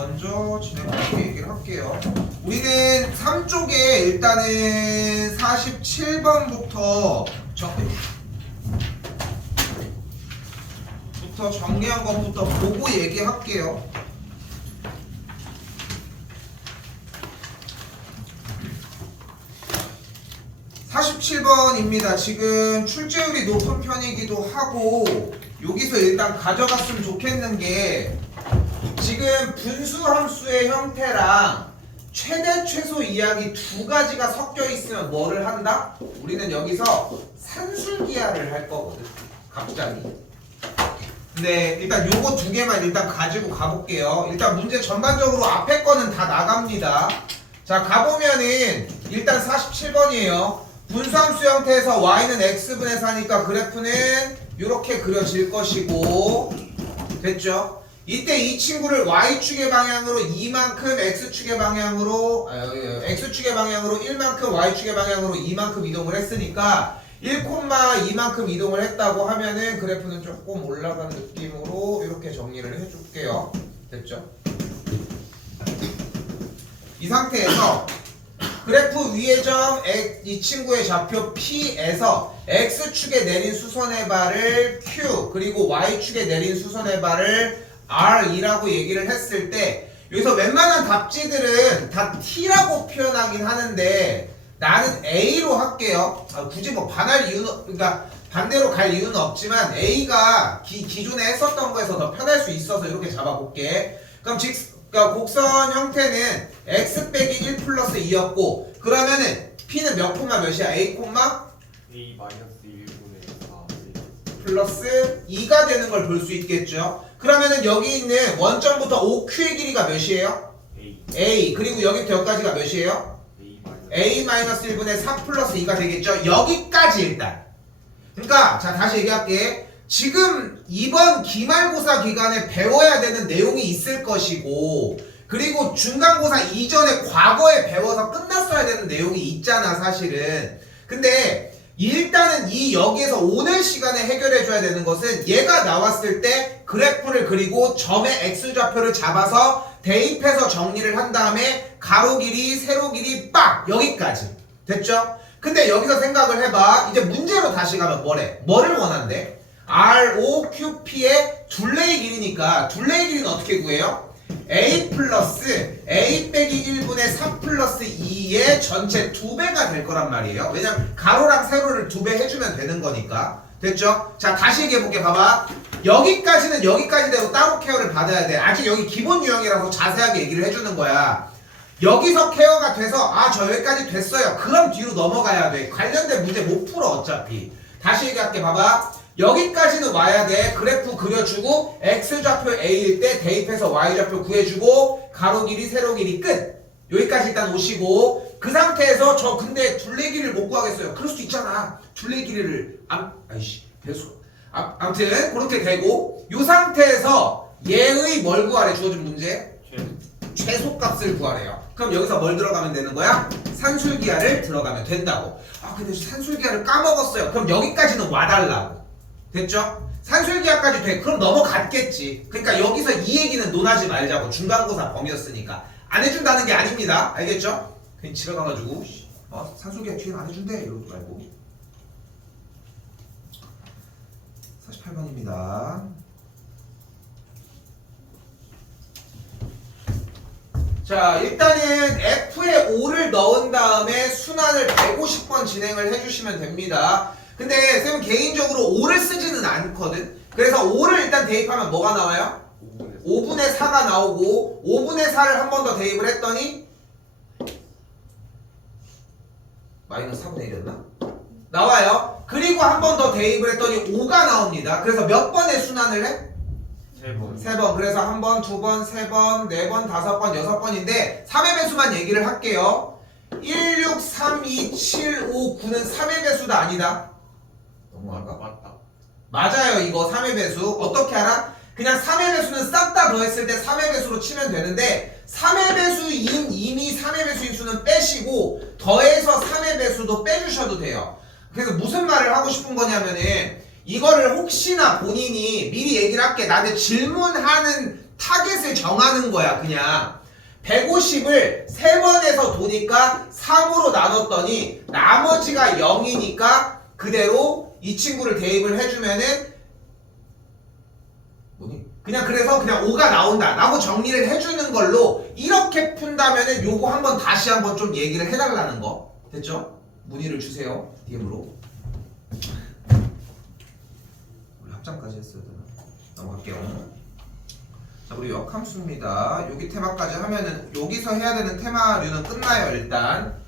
먼저 진행하게 얘기를 할게요. 우리는 3쪽에 일단은 47번부터 정리한 것부터 보고 얘기할게요. 47번입니다. 지금 출제율이 높은 편이기도 하고 여기서 일단 가져갔으면 좋겠는 게 지금 분수함수의 형태랑 최대 최소 이야기 두 가지가 섞여 있으면 뭐를 한다? 우리는 여기서 산술기하를 할 거거든. 갑자기. 네, 일단 요거 두 개만 일단 가지고 가볼게요. 일단 문제 전반적으로 앞에 거는 다 나갑니다. 자, 가보면은 일단 47번이에요. 분수함수 형태에서 y는 x분의 4니까 그래프는 이렇게 그려질 것이고, 됐죠? 이때 이 친구를 y축의 방향으로 2만큼 x축의 방향으로 x축의 방향으로 1만큼 y축의 방향으로 2만큼 이동을 했으니까 1,2만큼 이동을 했다고 하면은 그래프는 조금 올라간 느낌으로 이렇게 정리를 해줄게요. 됐죠? 이 상태에서 그래프 위의 점 이 친구의 좌표 P에서 X축에 내린 수선의 발을 Q 그리고 Y축에 내린 수선의 발을 R이라고 얘기를 했을 때 여기서 웬만한 답지들은 다 T라고 표현하긴 하는데 나는 A로 할게요. 굳이 뭐 반할 이유는 그러니까 반대로 갈 이유는 없지만 A가 기존에 했었던 거에서 더 편할 수 있어서 이렇게 잡아볼게. 그럼 그러니까 곡선 형태는 x 빼기 1 플러스 2였고 그러면은 p는 몇 콤마 몇이야? a 콤마? a 마이너스 1분의 4 플러스 2가 되는 걸 볼 수 있겠죠. 그러면은 여기 있는 원점부터 OQ의 길이가 몇이에요? a 그리고 여기부터 여기까지가 몇이에요? a 마이너스 1분의 4 플러스 2가 되겠죠. 여기까지 일단. 그러니까 자 다시 얘기할게. 지금 이번 기말고사 기간에 배워야 되는 내용이 있을 것이고 그리고 중간고사 이전에 과거에 배워서 끝났어야 되는 내용이 있잖아 사실은. 근데 일단은 여기에서 오늘 시간에 해결해 줘야 되는 것은 얘가 나왔을 때 그래프를 그리고 점의 x좌표를 잡아서 대입해서 정리를 한 다음에 가로 길이 세로 길이 빡 여기까지 됐죠? 근데 여기서 생각을 해봐. 이제 문제로 다시 가면 뭐를 원한대? ROQP의 둘레의 길이니까 둘레의 길이는 어떻게 구해요? A 플러스 A 빼기 1분의 4 플러스 2의 전체 2배가 될 거란 말이에요. 왜냐면 가로랑 세로를 2배 해주면 되는 거니까. 됐죠? 자 다시 얘기해볼게. 봐봐. 여기까지는 여기까지대로 따로 케어를 받아야 돼. 아직 여기 기본 유형이라서 자세하게 얘기를 해주는 거야. 여기서 케어가 돼서 저 여기까지 됐어요. 그럼 뒤로 넘어가야 돼. 관련된 문제 못 풀어 어차피. 다시 얘기할게. 봐봐. 여기까지는 와야 돼. 그래프 그려주고 x좌표 a일 때 대입해서 y좌표 구해주고 가로 길이 세로 길이 끝. 여기까지 일단 오시고 그 상태에서 저 근데 둘레 길이를 못 구하겠어요. 그럴 수도 있잖아. 둘레 길이를 배수. 아무튼 그렇게 되고 이 상태에서 얘의 뭘 구하래? 주어진 문제 최소값을 구하래요. 그럼 여기서 뭘 들어가면 되는 거야? 산술기하를 들어가면 된다고. 근데 산술기하를 까먹었어요. 그럼 여기까지는 와달라고. 됐죠? 산술기하까지 돼. 그럼 넘어갔겠지. 그러니까 여기서 이 얘기는 논하지 말자고. 중간고사 범위였으니까. 안 해준다는 게 아닙니다. 알겠죠? 그냥 집에 가가지고 산술기하 뒤에는 안 해준대 이러지 말고. 48번입니다. 자 일단은 F에 5를 넣은 다음에 순환을 150번 진행을 해주시면 됩니다. 근데 쌤은 개인적으로 5를 쓰지는 않거든. 그래서 5를 일단 대입하면 뭐가 나와요? 5분의 4가 나오고 5분의 4를 한 번 더 대입을 했더니 마이너스 4분의 1이었나? 나와요. 그리고 한 번 더 대입을 했더니 5가 나옵니다. 그래서 몇 번의 순환을 해? 3번. 3번. 그래서 한 번, 두 번, 세 번, 네 번, 다섯 번, 여섯 번인데 3의 배수만 얘기를 할게요. 1, 6, 3, 2, 7, 5, 9는 3의 배수다 아니다? 넘어갈까? 맞다. 맞아요. 이거 3의 배수. 어떻게 알아? 그냥 3의 배수는 싹 다 더했을 때 3의 배수로 치면 되는데 3의 배수인 이미 3의 배수인 수는 빼시고 더해서 3의 배수도 빼주셔도 돼요. 그래서 무슨 말을 하고 싶은 거냐면은 이거를 혹시나 본인이 미리 얘기를 할게. 나한테 질문하는 타겟을 정하는 거야. 그냥 150을 3번에서 도니까 3으로 나눴더니 나머지가 0이니까 그대로 이 친구를 대입을 해주면은 뭐니? 그냥 그래서 그냥 5가 나온다 라고 정리를 해주는 걸로 이렇게 푼다면은 요거 한번 다시 한번 좀 얘기를 해달라는 거. 됐죠? 문의를 주세요. DM으로. 우리 합장까지 했어야 되나? 넘어갈게요. 자, 우리 역함수입니다. 여기 테마까지 하면은 여기서 해야 되는 테마류는 끝나요. 일단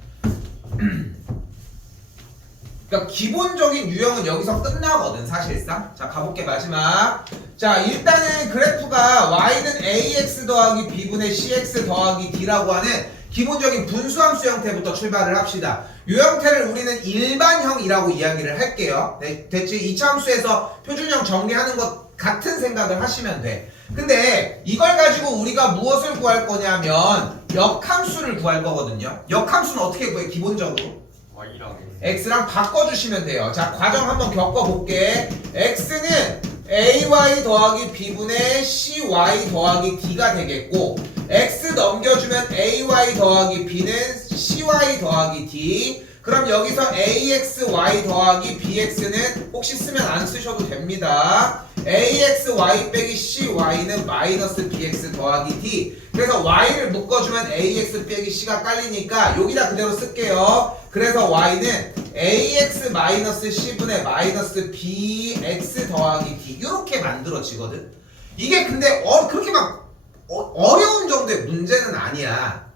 그러니까 기본적인 유형은 여기서 끝나거든 사실상. 자, 가볼게. 마지막. 자, 일단은 그래프가 y는 ax 더하기 b분의 cx 더하기 d라고 하는 기본적인 분수함수 형태부터 출발을 합시다. 이 형태를 우리는 일반형이라고 이야기를 할게요. 네, 됐지? 2차 함수에서 표준형 정리하는 것 같은 생각을 하시면 돼. 근데 이걸 가지고 우리가 무엇을 구할 거냐면 역함수를 구할 거거든요. 역함수는 어떻게 구해? 기본적으로 y랑 x랑 바꿔주시면 돼요. 자, 과정 한번 겪어볼게. x는 ay 더하기 b분의 cy 더하기 d가 되겠고, x 넘겨주면 ay 더하기 b는 cy 더하기 d. 그럼 여기서 axy 더하기 bx는 혹시 쓰면 안 쓰셔도 됩니다. axy 빼기 cy는 마이너스 bx 더하기 d. 그래서 y를 묶어주면 ax 빼기 c가 깔리니까 여기다 그대로 쓸게요. 그래서 y는 ax 마이너스 c분의 마이너스 bx 더하기 d 이렇게 만들어지거든. 이게 근데 그렇게 막 어려운 정도의 문제는 아니야.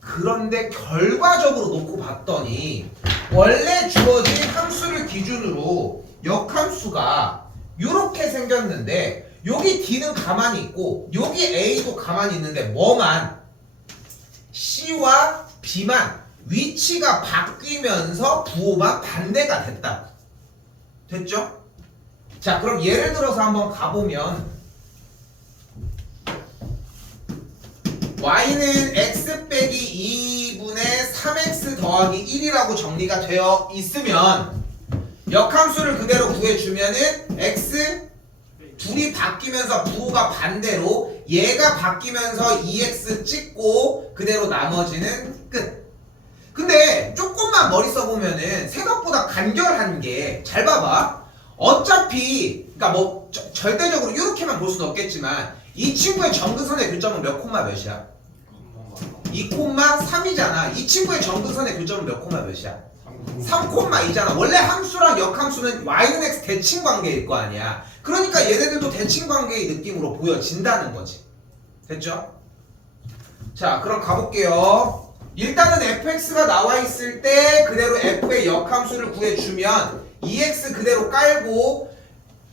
그런데 결과적으로 놓고 봤더니 원래 주어진 함수를 기준으로 역함수가 이렇게 생겼는데 여기 d는 가만히 있고 여기 a도 가만히 있는데 뭐만 c와 b만 위치가 바뀌면서 부호가 반대가 됐다. 됐죠? 자, 그럼 예를 들어서 한번 가보면 y는 x 빼기 2분의 3x 더하기 1이라고 정리가 되어 있으면 역함수를 그대로 구해주면은 x 둘이 바뀌면서 부호가 반대로 얘가 바뀌면서 2x 찍고 그대로 나머지는 끝. 근데 조금만 머리 써보면은 생각보다 간결한 게, 잘 봐봐. 어차피 그러니까 뭐 절대적으로 이렇게만 볼 수는 없겠지만 이 친구의 점근선의 교점은 몇 콤마 몇이야? 2,3이잖아. 이 친구의 점근선의 교점은 몇 콤마 몇이야? 3,2잖아. 원래 함수랑 역함수는 y는 x 대칭 관계일 거 아니야. 그러니까 얘네들도 대칭 관계의 느낌으로 보여진다는 거지. 됐죠? 자, 그럼 가볼게요. 일단은 fx가 나와 있을 때 그대로 f의 역함수를 구해주면 2x 그대로 깔고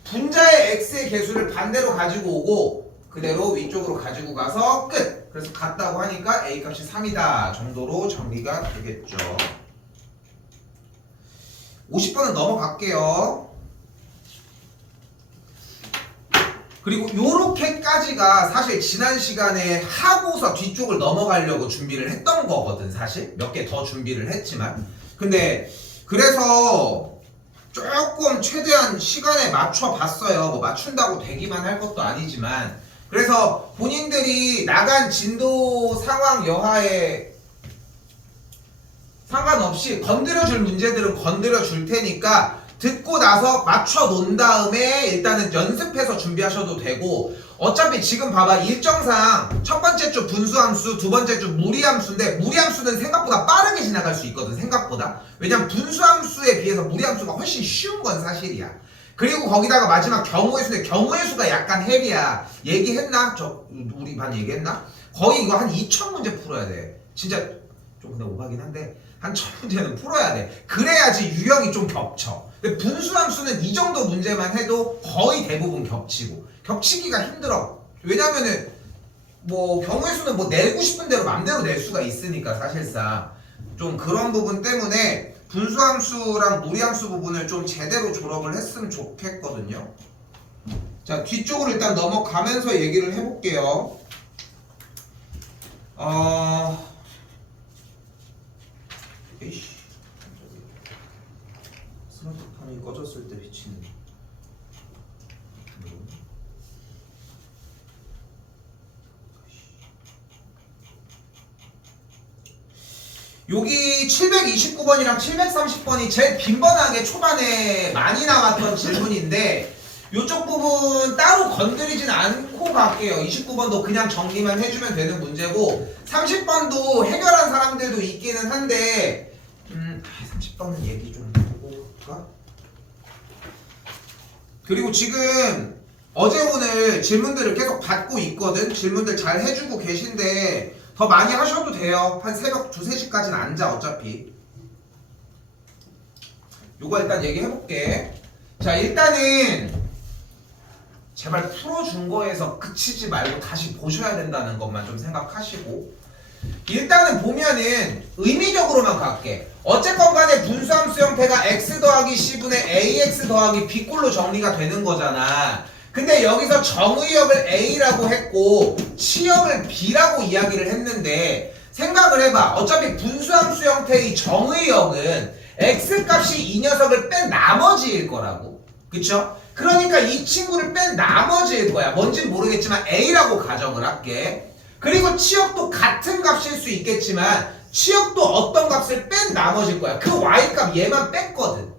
분자의 x의 개수를 반대로 가지고 오고 그대로 위쪽으로 가지고 가서 끝! 그래서 같다고 하니까 a 값이 3이다 정도로 정리가 되겠죠. 50번은 넘어갈게요. 그리고 요렇게까지가 사실 지난 시간에 하고서 뒤쪽을 넘어가려고 준비를 했던 거거든. 사실 몇 개 더 준비를 했지만, 근데 그래서 조금 최대한 시간에 맞춰 봤어요. 뭐 맞춘다고 되기만 할 것도 아니지만, 그래서 본인들이 나간 진도 상황 여하에 상관없이 건드려줄 문제들은 건드려줄 테니까 듣고 나서 맞춰 놓은 다음에 일단은 연습해서 준비하셔도 되고, 어차피 지금 봐봐. 일정상 첫 번째 주 분수함수, 두 번째 주 무리함수인데 무리함수는 생각보다 빠르게 지나갈 수 있거든. 생각보다. 왜냐면 분수함수에 비해서 무리함수가 훨씬 쉬운 건 사실이야. 그리고 거기다가 마지막 경우의 수인데 경우의 수가 약간 헤비야. 얘기했나? 우리 반 얘기했나? 거의 이거 한 2,000문제 풀어야 돼. 진짜 좀 근데 오바긴 한데 한 1,000문제는 풀어야 돼. 그래야지 유형이 좀 겹쳐. 근데 분수함수는 이 정도 문제만 해도 거의 대부분 겹치고, 겹치기가 힘들어. 왜냐면은 뭐 경우의 수는 뭐 내고 싶은 대로 맘대로 낼 수가 있으니까 사실상 좀 그런 부분 때문에 분수함수랑 무리함수 부분을 좀 제대로 졸업을 했으면 좋겠거든요. 자, 뒤쪽으로 일단 넘어가면서 얘기를 해볼게요. 에이씨, 스마트폰이 꺼졌을 때 비치는. 여기 729번이랑 730번이 제일 빈번하게 초반에 많이 나왔던 질문인데 이쪽 부분 따로 건드리진 않고 갈게요. 29번도 그냥 정리만 해주면 되는 문제고 30번도 해결한 사람들도 있기는 한데 30번은 얘기 좀 해보고 볼까? 그리고 지금 어제 오늘 질문들을 계속 받고 있거든. 질문들 잘 해주고 계신데 더 많이 하셔도 돼요. 한 새벽 2, 3시까지는 앉아 어차피. 요거 일단 얘기해볼게. 자 일단은 제발 풀어준 거에서 그치지 말고 다시 보셔야 된다는 것만 좀 생각하시고 일단은 보면은 의미적으로만 갈게. 어쨌건 간에 분수함수 형태가 x 더하기 c분의 ax 더하기 b꼴로 정리가 되는 거잖아. 근데 여기서 정의역을 a라고 했고 치역을 b라고 이야기를 했는데 생각을 해봐. 어차피 분수함수 형태의 정의역은 x값이 이 녀석을 뺀 나머지일 거라고. 그쵸? 그러니까 이 친구를 뺀 나머지일 거야. 뭔진 모르겠지만 a라고 가정을 할게. 그리고 치역도 같은 값일 수 있겠지만 치역도 어떤 값을 뺀 나머지일 거야. 그 y값 얘만 뺐거든.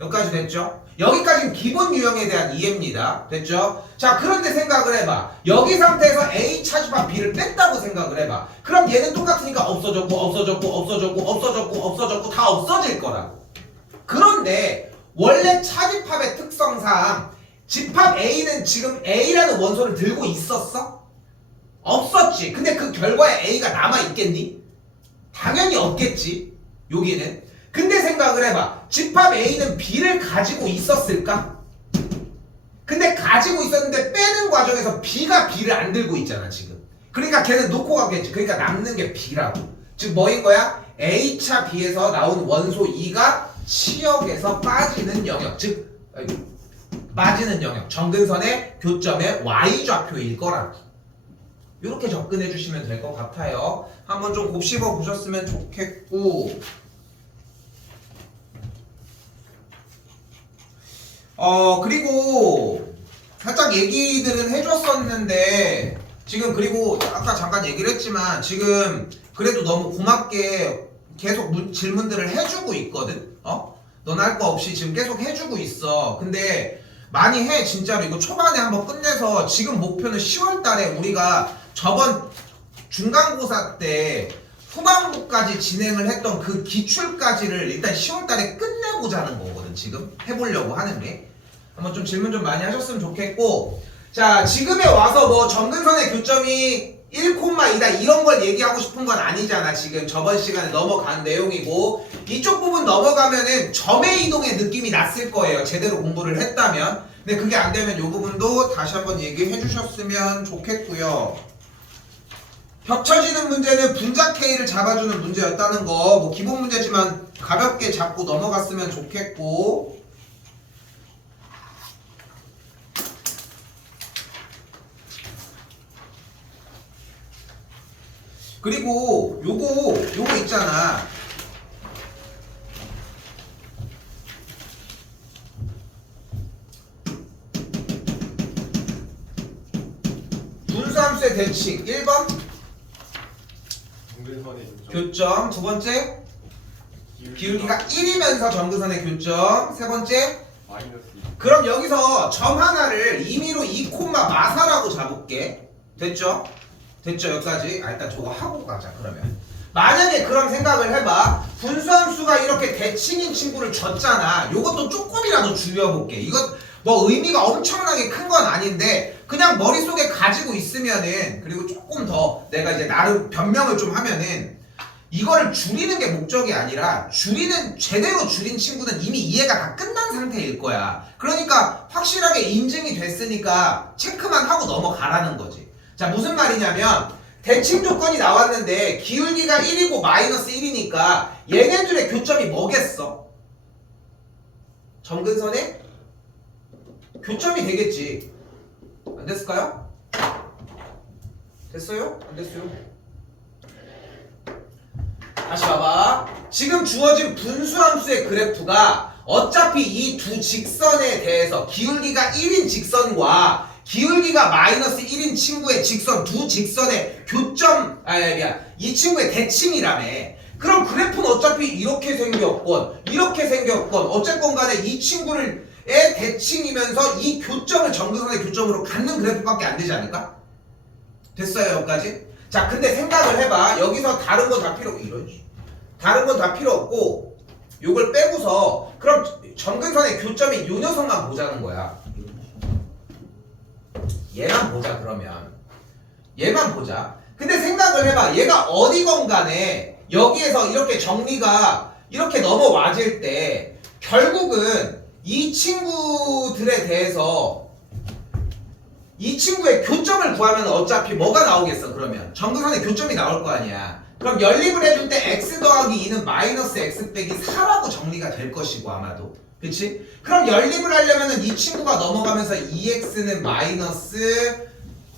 여기까지 됐죠? 여기까지는 기본 유형에 대한 이해입니다. 됐죠? 자 그런데 생각을 해봐. 여기 상태에서 a 차집합 b를 뺐다고 생각을 해봐. 그럼 얘는 똑같으니까 없어졌고 없어졌고 없어졌고 없어졌고 없어졌고 다 없어질 거라고. 그런데 원래 차집합의 특성상 집합 a는 지금 a라는 원소를 들고 있었어? 없었지. 근데 그 결과에 a가 남아있겠니? 당연히 없겠지. 여기는. 근데 생각을 해봐. 집합 a는 b를 가지고 있었을까? 근데 가지고 있었는데 빼는 과정에서 b가 b를 안 들고 있잖아 지금. 그러니까 걔는 놓고 가겠지. 그러니까 남는 게 b라고. 즉 뭐인 거야? a차 b에서 나온 원소 2가 치역에서 빠지는 영역. 즉 빠지는 영역. 정근선의 교점의 y좌표일 거라고. 이렇게 접근해 주시면 될 것 같아요. 한번 좀 곱씹어 보셨으면 좋겠고 그리고 살짝 얘기들은 해줬었는데 지금 그리고 아까 잠깐 얘기를 했지만 지금 그래도 너무 고맙게 계속 질문들을 해주고 있거든. 넌 할 거 없이 지금 계속 해주고 있어. 근데 많이 해 진짜로. 이거 초반에 한번 끝내서 지금 목표는 10월 달에 우리가 저번 중간고사 때 후반부까지 진행을 했던 그 기출까지를 일단 10월 달에 끝내보자는 거거든. 지금 해보려고 하는 게. 한번 좀 질문 좀 많이 하셨으면 좋겠고 자 지금에 와서 뭐 정근선의 교점이 1,2다 이런 걸 얘기하고 싶은 건 아니잖아. 지금 저번 시간에 넘어간 내용이고 이쪽 부분 넘어가면은 점의 이동의 느낌이 났을 거예요. 제대로 공부를 했다면. 근데 그게 안 되면 이 부분도 다시 한번 얘기해 주셨으면 좋겠고요. 겹쳐지는 문제는 분자 K를 잡아주는 문제였다는 거 뭐 기본 문제지만 가볍게 잡고 넘어갔으면 좋겠고 그리고 요거 있잖아. 분수함수의 대칭 1번 정근선의 교점 두 번째 기울기가 1이면서 정근선의 교점 세 번째 마이너스 2. 그럼 여기서 점 하나를 임의로 2, 마사라고 잡을게. 됐죠? 됐죠 여기까지? 일단 저거 하고 가자 그러면. 만약에 그럼 생각을 해봐. 분수함수가 이렇게 대칭인 친구를 줬잖아. 요것도 조금이라도 줄여볼게. 이거 뭐 의미가 엄청나게 큰 건 아닌데 그냥 머릿속에 가지고 있으면은 그리고 조금 더 내가 이제 나름 변명을 좀 하면은 이거를 줄이는 게 목적이 아니라 제대로 줄인 친구는 이미 이해가 다 끝난 상태일 거야. 그러니까 확실하게 인증이 됐으니까 체크만 하고 넘어가라는 거지. 자 무슨 말이냐면 대칭 조건이 나왔는데 기울기가 1이고 마이너스 1이니까 얘네들의 교점이 뭐겠어? 정근선의 교점이 되겠지. 안 됐을까요? 됐어요? 안 됐어요? 다시 봐봐. 지금 주어진 분수함수의 그래프가 어차피 이 두 직선에 대해서 기울기가 1인 직선과 기울기가 마이너스 1인 친구의 직선 두 직선의 교점 이 친구의 대칭이라며. 그럼 그래프는 어차피 이렇게 생겼건 이렇게 생겼건 어쨌건 간에 이 친구를 의 대칭이면서 이 교점을 정근선의 교점으로 갖는 그래프밖에 안 되지 않을까? 됐어요 여기까지? 자 근데 생각을 해봐. 여기서 다른 건 다 필요 다른 건 다 필요 없고 요걸 빼고서 그럼 정근선의 교점이 요 녀석만 보자는 거야. 얘만 보자 그러면. 얘만 보자. 근데 생각을 해봐. 얘가 어디건 간에 여기에서 이렇게 정리가 이렇게 넘어와질 때 결국은 이 친구들에 대해서 이 친구의 교점을 구하면 어차피 뭐가 나오겠어 그러면? 정근선의 교점이 나올 거 아니야. 그럼 연립을 해줄 때 x 더하기 2는 마이너스 x 빼기 4라고 정리가 될 것이고 아마도. 그치? 그럼 연립을 하려면은 이 친구가 넘어가면서 2x는 마이너스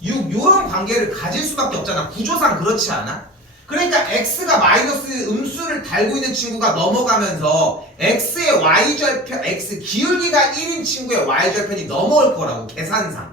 6 요런 관계를 가질 수밖에 없잖아. 구조상 그렇지 않아? 그러니까 x가 마이너스 음수를 달고 있는 친구가 넘어가면서 x의 y절편 x 기울기가 1인 친구의 y절편이 넘어올 거라고 계산상.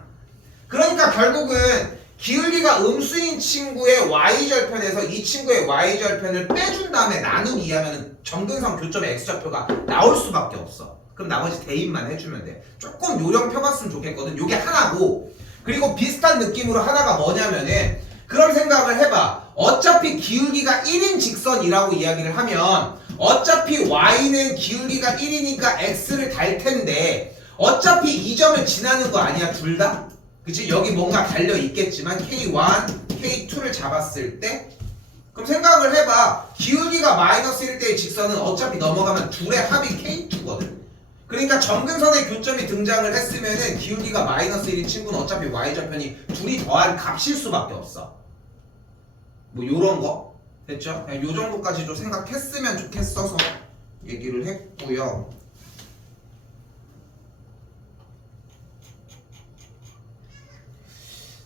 그러니까 결국은 기울기가 음수인 친구의 y절편에서 이 친구의 y절편을 빼준 다음에 나누기 2하면 정근선 교점의 x좌표가 나올 수밖에 없어. 그럼 나머지 대입만 해주면 돼. 조금 요령 펴봤으면 좋겠거든. 요게 하나고 그리고 비슷한 느낌으로 하나가 뭐냐면은 그런 생각을 해봐. 어차피 기울기가 1인 직선이라고 이야기를 하면 어차피 y는 기울기가 1이니까 x를 달 텐데 어차피 이 점을 지나는 거 아니야 둘 다? 그치? 여기 뭔가 달려 있겠지만 K1, K2를 잡았을 때 그럼 생각을 해봐. 기울기가 마이너스 1 대의 직선은 어차피 넘어가면 둘의 합이 K2거든. 그러니까 정근선의 교점이 등장을 했으면은 기울기가 마이너스 1인 친구는 어차피 y절편이 둘이 더한 값일 수밖에 없어. 뭐 요런 거 됐죠? 그냥 요 정도까지 좀 생각했으면 좋겠어서 얘기를 했고요.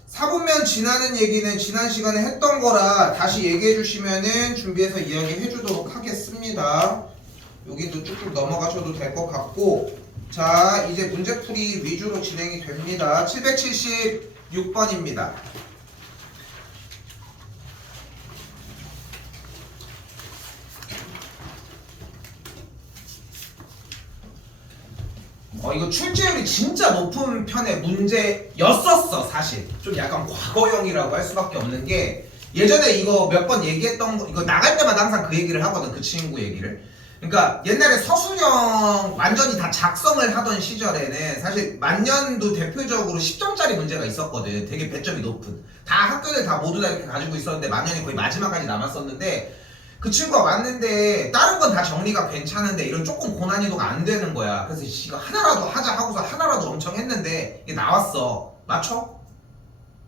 사분면 지나는 얘기는 지난 시간에 했던 거라 다시 얘기해 주시면은 준비해서 이야기해 주도록 하겠습니다. 여기도 쭉쭉 넘어가셔도 될 것 같고 자 이제 문제풀이 위주로 진행이 됩니다. 776번입니다. 이거 출제율이 진짜 높은 편의 문제였었어. 사실 좀 약간 과거형이라고 할 수밖에 없는 게 예전에 이거 몇 번 얘기했던 거 이거 나갈 때마다 항상 그 얘기를 하거든. 그 친구 얘기를. 그러니까 옛날에 서술형 완전히 다 작성을 하던 시절에는 사실 만년도 대표적으로 10점짜리 문제가 있었거든. 되게 배점이 높은. 다 학교들 다 모두 다 이렇게 가지고 있었는데 만년이 거의 마지막까지 남았었는데 그 친구가 왔는데 다른 건 다 정리가 괜찮은데 이런 조금 고난이도가 안 되는 거야. 그래서 이거 하나라도 하자 하고서 하나라도 엄청 했는데 이게 나왔어. 맞춰?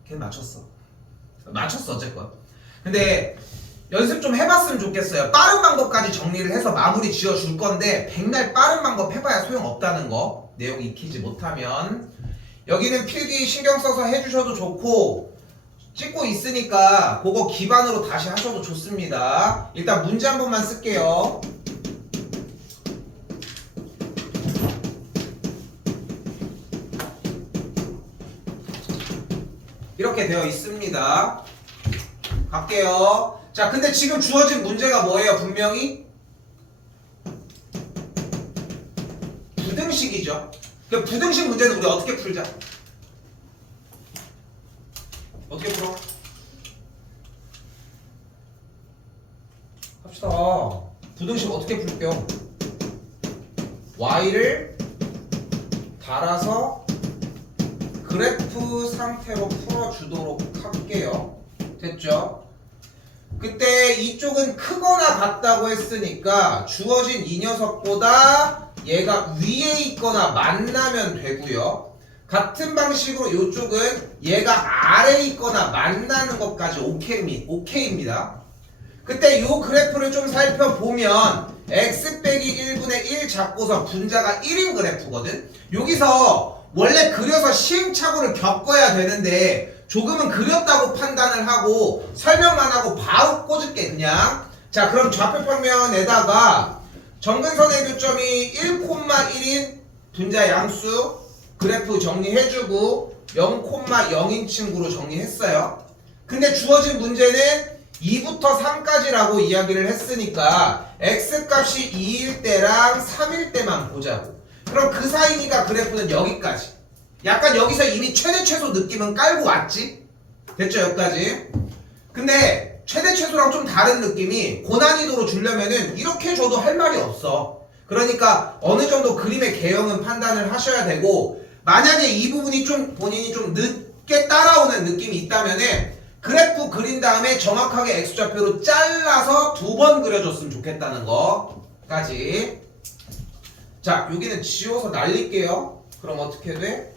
걔 맞췄어. 맞췄어 어쨌건. 근데 연습 좀 해봤으면 좋겠어요. 빠른 방법까지 정리를 해서 마무리 지어줄 건데 백날 빠른 방법 해봐야 소용없다는 거. 내용 익히지 못하면 여기는 필기 신경 써서 해주셔도 좋고 찍고 있으니까 그거 기반으로 다시 하셔도 좋습니다. 일단 문제 한 번만 쓸게요. 이렇게 되어 있습니다. 갈게요. 자, 근데 지금 주어진 문제가 뭐예요? 분명히 부등식이죠. 그 부등식 문제는 우리 어떻게 풀자? 어떻게 풀어? 합시다. 부등식 어떻게 풀게요? y를 달아서 그래프 상태로 풀어주도록 할게요. 됐죠? 그때 이쪽은 크거나 같다고 했으니까 주어진 이 녀석보다 얘가 위에 있거나 만나면 되고요. 같은 방식으로 이쪽은 얘가 아래에 있거나 만나는 것까지 오케이입니다. 그때 이 그래프를 좀 살펴보면 x 빼기 1분의 1 잡고서 분자가 1인 그래프거든. 여기서 원래 그려서 시행착오를 겪어야 되는데 조금은 그렸다고 판단을 하고 설명만 하고 바로 꽂을게 그냥. 자 그럼 좌표평면에다가 정근선의 교점이 1,1인 분자 양수 그래프 정리해주고 0,0인 친구로 정리했어요. 근데 주어진 문제는 2부터 3까지라고 이야기를 했으니까 x값이 2일 때랑 3일 때만 보자고. 그럼 그 사이니까 그래프는 여기까지. 약간 여기서 이미 최대 최소 느낌은 깔고 왔지? 됐죠? 여기까지. 근데 최대 최소랑 좀 다른 느낌이 고난이도로 주려면은 이렇게 줘도 할 말이 없어. 그러니까 어느 정도 그림의 개형은 판단을 하셔야 되고, 만약에 이 부분이 좀 본인이 좀 늦게 따라오는 느낌이 있다면은 그래프 그린 다음에 정확하게 x좌표로 잘라서 2번 그려줬으면 좋겠다는 거까지. 자, 여기는 지워서 날릴게요. 그럼 어떻게 돼?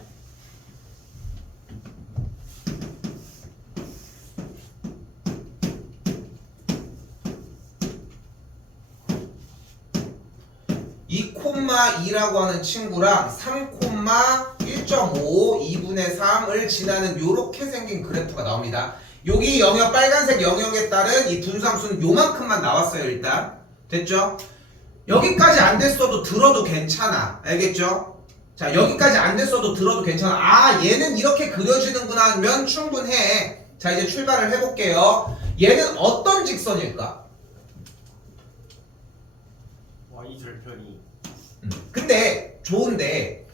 이 2라고 하는 친구랑 3,1.5 2분의 3을 지나는 요렇게 생긴 그래프가 나옵니다. 여기 영역 빨간색 영역에 따른 이 분수함수는 요만큼만 나왔어요. 일단 됐죠? 여기까지 안 됐어도 들어도 괜찮아. 알겠죠? 자, 여기까지 안 됐어도 들어도 괜찮아. 아, 얘는 이렇게 그려지는구나 하면 충분해. 자, 이제 출발을 해볼게요. 얘는 어떤 직선일까? y절편이 근데 좋은데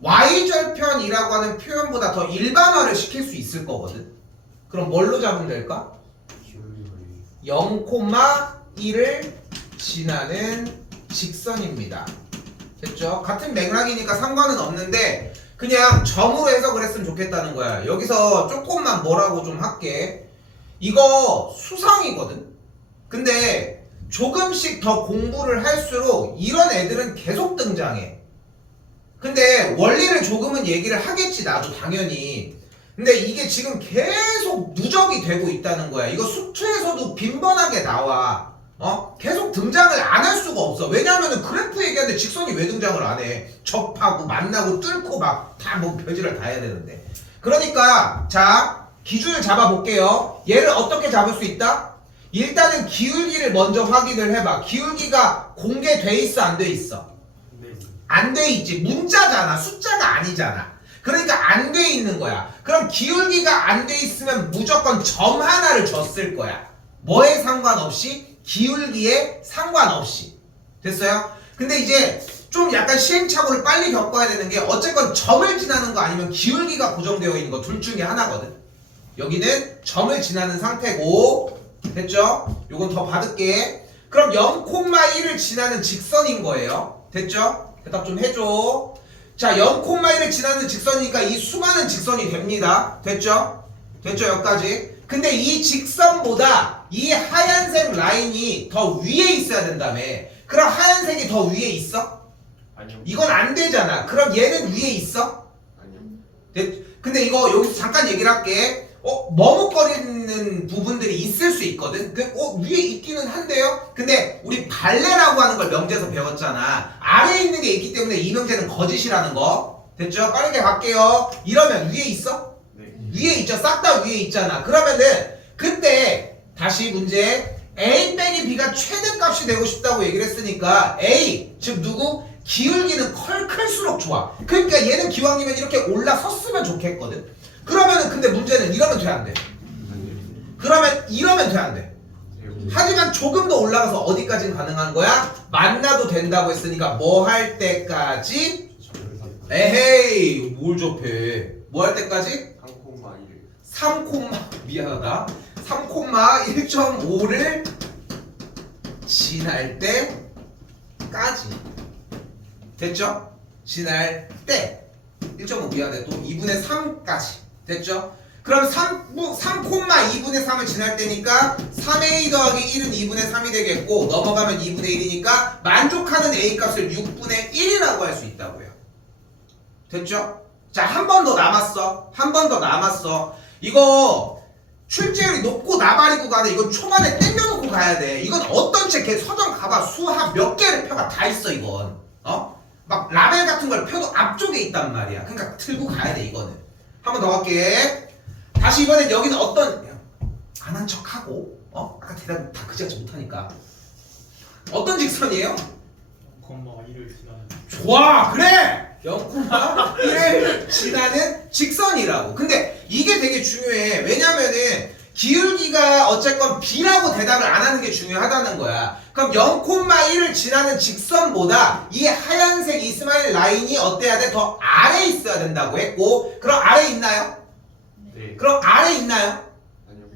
y절편이라고 하는 표현보다 더 일반화를 시킬 수 있을 거거든. 그럼 뭘로 잡으면 될까? 0,1을 지나는 직선입니다. 됐죠? 같은 맥락이니까 상관은 없는데 그냥 점으로 해석을 했으면 좋겠다는 거야. 여기서 조금만 뭐라고 좀 할게. 이거 수상이거든. 근데 조금씩 더 공부를 할수록 이런 애들은 계속 등장해. 근데 원리를 조금은 얘기를 하겠지, 나도 당연히. 근데 이게 지금 계속 누적이 되고 있다는 거야. 이거 수투에서도 빈번하게 나와. 계속 등장을 안 할 수가 없어. 왜냐하면 그래프 얘기하는데 직선이 왜 등장을 안 해? 접하고 만나고 뚫고 막 다 뭐 별짓을 다 해야 되는데. 그러니까 자, 기준을 잡아볼게요. 얘를 어떻게 잡을 수 있다? 일단은 기울기를 먼저 확인을 해봐. 기울기가 공개돼 있어, 안 돼 있어? 안 돼 있지. 문자잖아. 숫자가 아니잖아. 그러니까 안 돼 있는 거야. 그럼 기울기가 안 돼 있으면 무조건 점 하나를 줬을 거야. 뭐에 상관없이? 기울기에 상관없이. 됐어요? 근데 이제 좀 약간 시행착오를 빨리 겪어야 되는 게 어쨌건 점을 지나는 거 아니면 기울기가 고정되어 있는 거 둘 중에 하나거든. 여기는 점을 지나는 상태고, 됐죠? 요건 더 받을게. 그럼 0,1을 지나는 직선인 거예요. 됐죠? 대답 좀 해줘. 자, 0,1을 지나는 직선이니까 이 수많은 직선이 됩니다. 됐죠? 됐죠? 여기까지. 근데 이 직선보다 이 하얀색 라인이 더 위에 있어야 된다며. 그럼 하얀색이 더 위에 있어? 아니요. 이건 안 되잖아. 그럼 얘는 위에 있어? 아니요. 근데 이거 여기서 잠깐 얘기를 할게. 머뭇거리는 부분들이 있을 수 있거든. 위에 있기는 한데요. 근데 우리 발레라고 하는 걸 명제에서 배웠잖아. 아래에 있는 게 있기 때문에 이 명제는 거짓이라는 거. 됐죠? 빠르게 갈게요. 이러면 위에 있어? 네. 위에 있죠. 싹 다 위에 있잖아. 그러면은 그때 다시 문제 A 빼기 B가 최대값이 되고 싶다고 얘기를 했으니까 A, 즉 누구? 기울기는 클수록 좋아. 그러니까 얘는 기왕이면 이렇게 올라섰으면 좋겠거든. 그러면은 근데 문제는 이러면 돼, 안 돼? 그러면 이러면 돼, 안 돼? 하지만 조금 더 올라가서 어디까지는 가능한 거야? 만나도 된다고 했으니까 뭐 할 때까지? 에헤이, 뭘 접해? 뭐 할 때까지? 3,1. 미안하다. 3,1.5를 지날 때까지. 됐죠? 지날 때 1.5 미안해. 또 2분의 3까지. 됐죠? 그럼 3,2분의 3을 지날 때니까 3a 더하기 1은 2분의 3이 되겠고 넘어가면 2분의 1이니까 만족하는 a 값을 6분의 1이라고 할 수 있다고요. 됐죠? 자, 한 번 더 남았어. 한 번 더 남았어. 이거 출제율이 높고 나발이고 가네. 이건 초반에 땡겨놓고 가야 돼. 이건 어떤 책 서점 가봐. 수학 몇 개를 표가 다 있어. 이건 막 라벨 같은 걸 펴도 앞쪽에 있단 말이야. 그러니까 들고 가야 돼. 이거는 한 번 더 할게. 다시 이번엔 여기는 어떤 안 한 척하고 아까 대답 다 그지같이 못하니까 어떤 직선이에요? 0,1을 지나는. 좋아, 그래. 0,1을 지나는 직선이라고. 근데 이게 되게 중요해. 왜냐면은 기울기가 어쨌건 b라고 대답을 안 하는 게 중요하다는 거야. 그럼 0,1을 지나는 직선보다 이 하얀색 이스마일 라인이 어때야 돼? 더 아래에 있어야 된다고 했고, 그럼 아래에 있나요? 네. 그럼 아래에 있나요? 아니요.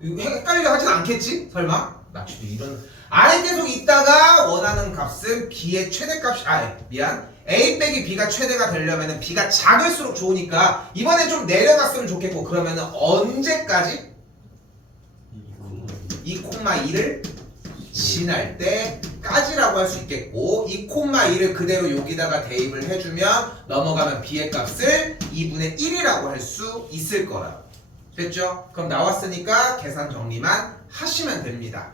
이거 헷갈려 하진 않겠지? 설마? 나 지금 이런 아래 계속 있다가 원하는 값은 b의 최대값이 미안 a 빼기 b가 최대가 되려면은 b가 작을수록 좋으니까 이번에 좀 내려갔으면 좋겠고, 그러면은 언제까지? 2,2를 지날 때까지라고 할 수 있겠고, 2,2를 그대로 여기다가 대입을 해주면 넘어가면 b의 값을 2분의 1이라고 할 수 있을 거라. 됐죠? 그럼 나왔으니까 계산 정리만 하시면 됩니다.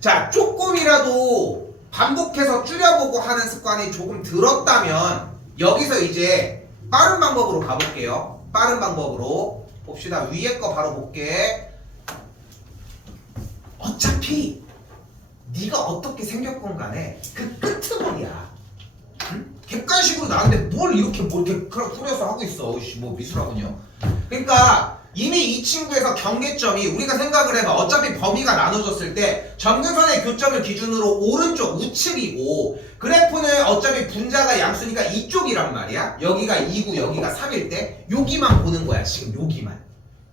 자, 조금이라도 반복해서 줄여보고 하는 습관이 조금 들었다면 여기서 이제 빠른 방법으로 가볼게요. 빠른 방법으로 봅시다. 위에 거 바로 볼게. 어차피 네가 어떻게 생겼건 간에 그 끄트머리야. 응? 객관식으로 나왔는데 뭘 이렇게 꾸려서 하고 있어. 뭐 미술하군요. 그러니까 이미 이 친구에서 경계점이, 우리가 생각을 해봐. 어차피 범위가 나눠졌을 때 점근선의 교점을 기준으로 오른쪽 우측이고, 그래프는 어차피 분자가 양수니까 이쪽이란 말이야. 여기가 2고 여기가 3일 때 여기만 보는 거야. 지금 여기만.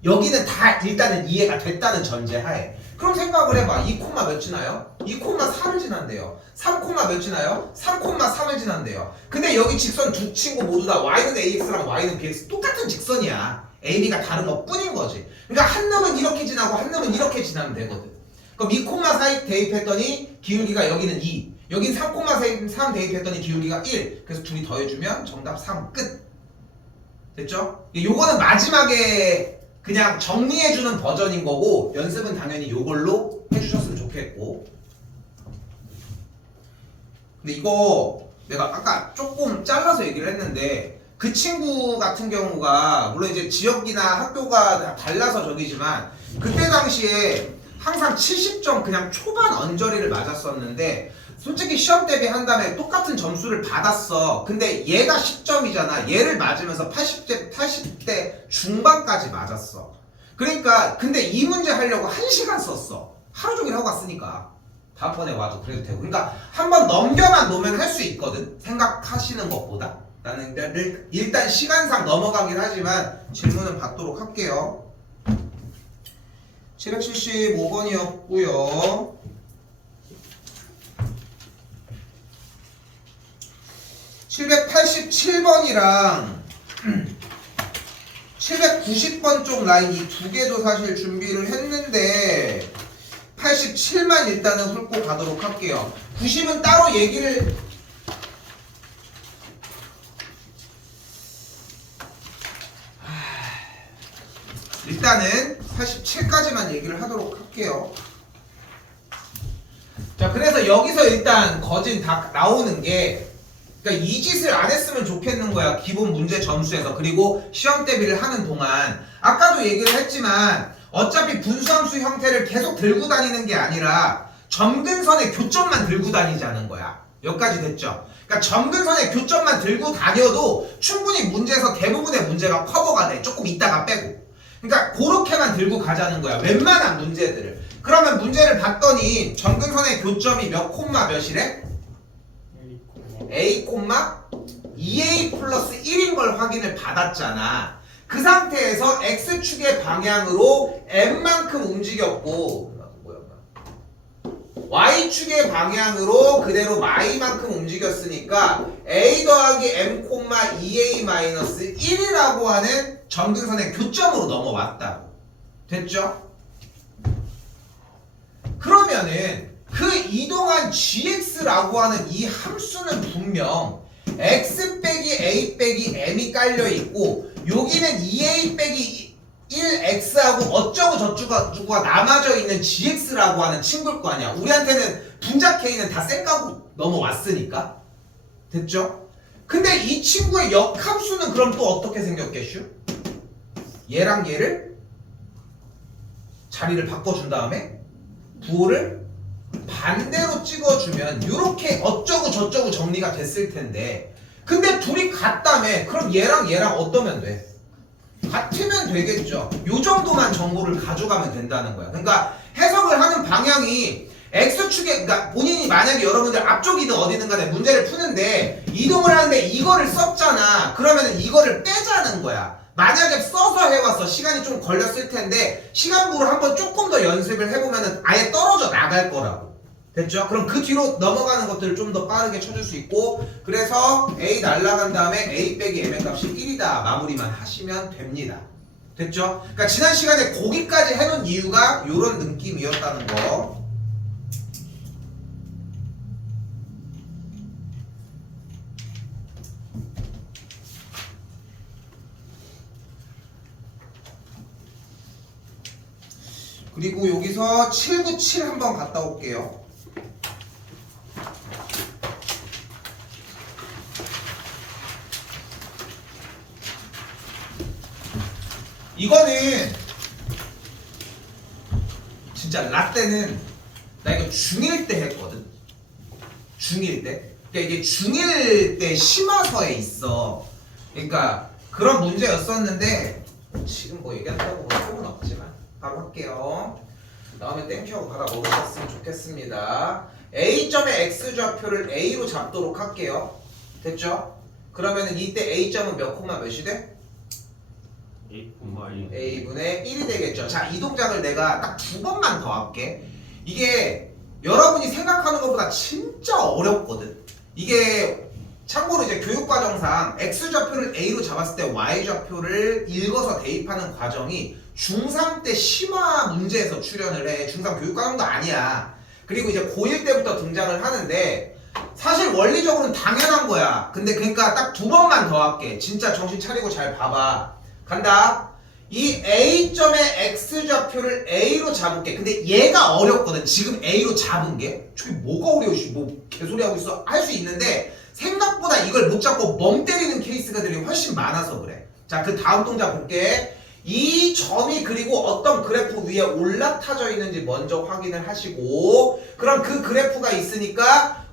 여기는 다 일단은 이해가 됐다는 전제하에. 그럼 생각을 해봐. 2, 몇 지나요? 2,4를 지난대요. 3, 몇 지나요? 3,3을 지난대요. 근데 여기 직선 두 친구 모두 다 y는 ax랑 y는 bx 똑같은 직선이야. a, b가 다른 것 뿐인 거지. 그러니까 한 놈은 이렇게 지나고 한 놈은 이렇게 지나면 되거든. 그럼 2,4 대입했더니 기울기가 여기는 2, 여긴 3,3 대입했더니 기울기가 1. 그래서 둘이 더해주면 정답 3 끝. 됐죠? 요거는 마지막에 그냥 정리해주는 버전인 거고, 연습은 당연히 요걸로 해주셨으면 좋겠고. 근데 이거 내가 아까 조금 잘라서 얘기를 했는데, 그 친구 같은 경우가 물론 이제 지역이나 학교가 달라서 저기지만 그때 당시에 항상 70점 그냥 초반 언저리를 맞았었는데, 솔직히 시험 대비한 다음에 똑같은 점수를 받았어. 근데 얘가 10점이잖아. 얘를 맞으면서 80대 중반까지 맞았어. 그러니까 근데 이 문제 하려고 1시간 썼어. 하루 종일 하고 갔으니까. 다음번에 와도 그래도 되고. 그러니까 한번 넘겨만 놓으면 할 수 있거든. 생각하시는 것보다. 나는 일단 시간상 넘어가긴 하지만 질문은 받도록 할게요. 775번이었고요. 787번이랑 790번 쪽 라인 이 두 개도 사실 준비를 했는데 87만 일단은 훑고 가도록 할게요. 90은 따로 얘기를 일단은 87까지만 얘기를 하도록 할게요. 자, 그래서 여기서 일단 거진 다 나오는 게, 그러니까 이 짓을 안 했으면 좋겠는 거야. 기본 문제 점수에서. 그리고 시험 대비를 하는 동안 아까도 얘기를 했지만 어차피 분수함수 형태를 계속 들고 다니는 게 아니라 점근선의 교점만 들고 다니자는 거야. 여기까지 됐죠? 그러니까 점근선의 교점만 들고 다녀도 충분히 문제에서 대부분의 문제가 커버가 돼. 조금 있다가 빼고. 그러니까 그렇게만 들고 가자는 거야. 웬만한 문제들을. 그러면 문제를 봤더니 점근선의 교점이 몇 콤마 몇이래? A, 2A 플러스 1인 걸 확인을 받았잖아. 그 상태에서 X축의 방향으로 M만큼 움직였고 Y축의 방향으로 그대로 Y만큼 움직였으니까 A 더하기 M, 2A 마이너스 1이라고 하는 점근선의 교점으로 넘어왔다고. 됐죠? 그러면은 그 이동한 gx라고 하는 이 함수는 분명 x 빼기 a 빼기 m이 깔려있고, 여기는 2a 빼기 1x하고 어쩌고 저쩌고가 남아져 있는 gx라고 하는 친구일 거 아니야. 우리한테는 분자 k는 다 쌩까고 넘어왔으니까. 됐죠? 근데 이 친구의 역함수는 그럼 또 어떻게 생겼겠슈? 얘랑 얘를 자리를 바꿔준 다음에 부호를 반대로 찍어주면 이렇게 어쩌고 저쩌고 정리가 됐을 텐데, 근데 둘이 같다며. 그럼 얘랑 얘랑 어떠면 돼? 같으면 되겠죠. 요 정도만 정보를 가져가면 된다는 거야. 그러니까 해석을 하는 방향이 X축에, 그러니까 본인이 만약에 여러분들 앞쪽이든 어디든 간에 문제를 푸는데 이동을 하는데 이거를 썼잖아. 그러면은 이거를 빼자는 거야. 만약에 써서 해왔어. 시간이 좀 걸렸을 텐데 시간부로 한번 조금 더 연습을 해보면은 아예 떨어져 나갈 거라고. 됐죠? 그럼 그 뒤로 넘어가는 것들을 좀 더 빠르게 쳐줄 수 있고, 그래서 A 날라간 다음에 A 빼기 M의 값이 1이다 마무리만 하시면 됩니다. 됐죠? 그러니까 지난 시간에 거기까지 해놓은 이유가 이런 느낌이었다는 거. 그리고 여기서 797 한번 갔다 올게요. 이거는 진짜 라떼는 나 이거 중1 때 했거든. 중1 때. 그러니까 이게 중1 때 심화서에 있어. 그러니까 그런 문제였었는데 지금 뭐 얘기한다고 뭐 소문 없지만 바로 할게요. 다음에 땡큐하고 받아 먹으셨으면 좋겠습니다. A점의 X좌표를 A로 잡도록 할게요. 됐죠? 그러면은 이때 A점은 몇 콤마 몇이 돼? A분의 1이 되겠죠. 자, 이 동작을 내가 딱 2번만 더 할게. 이게 여러분이 생각하는 것보다 진짜 어렵거든. 이게 참고로 이제 교육과정상 X좌표를 A로 잡았을 때 Y좌표를 읽어서 대입하는 과정이 중3 때 심화 문제에서 출연을 해. 중3 교육과정도 아니야. 그리고 이제 고1 때부터 등장을 하는데 사실 원리적으로는 당연한 거야. 근데 그러니까 딱 2번만 더 할게. 진짜 정신 차리고 잘 봐봐. 간다. 이 A점의 X좌표를 A로 잡을게. 근데 얘가 어렵거든. 지금 A로 잡은 게. 저게 뭐가 어려워. 뭐 개소리 하고 있어. 할 수 있는데 생각보다 이걸 못 잡고 멍 때리는 케이스가들이 훨씬 많아서 그래. 자, 그 다음 동작 볼게. 이 점이 그리고 어떤 그래프 위에 올라타져 있는지 먼저 확인을 하시고, 그럼 그 그래프가 있으니까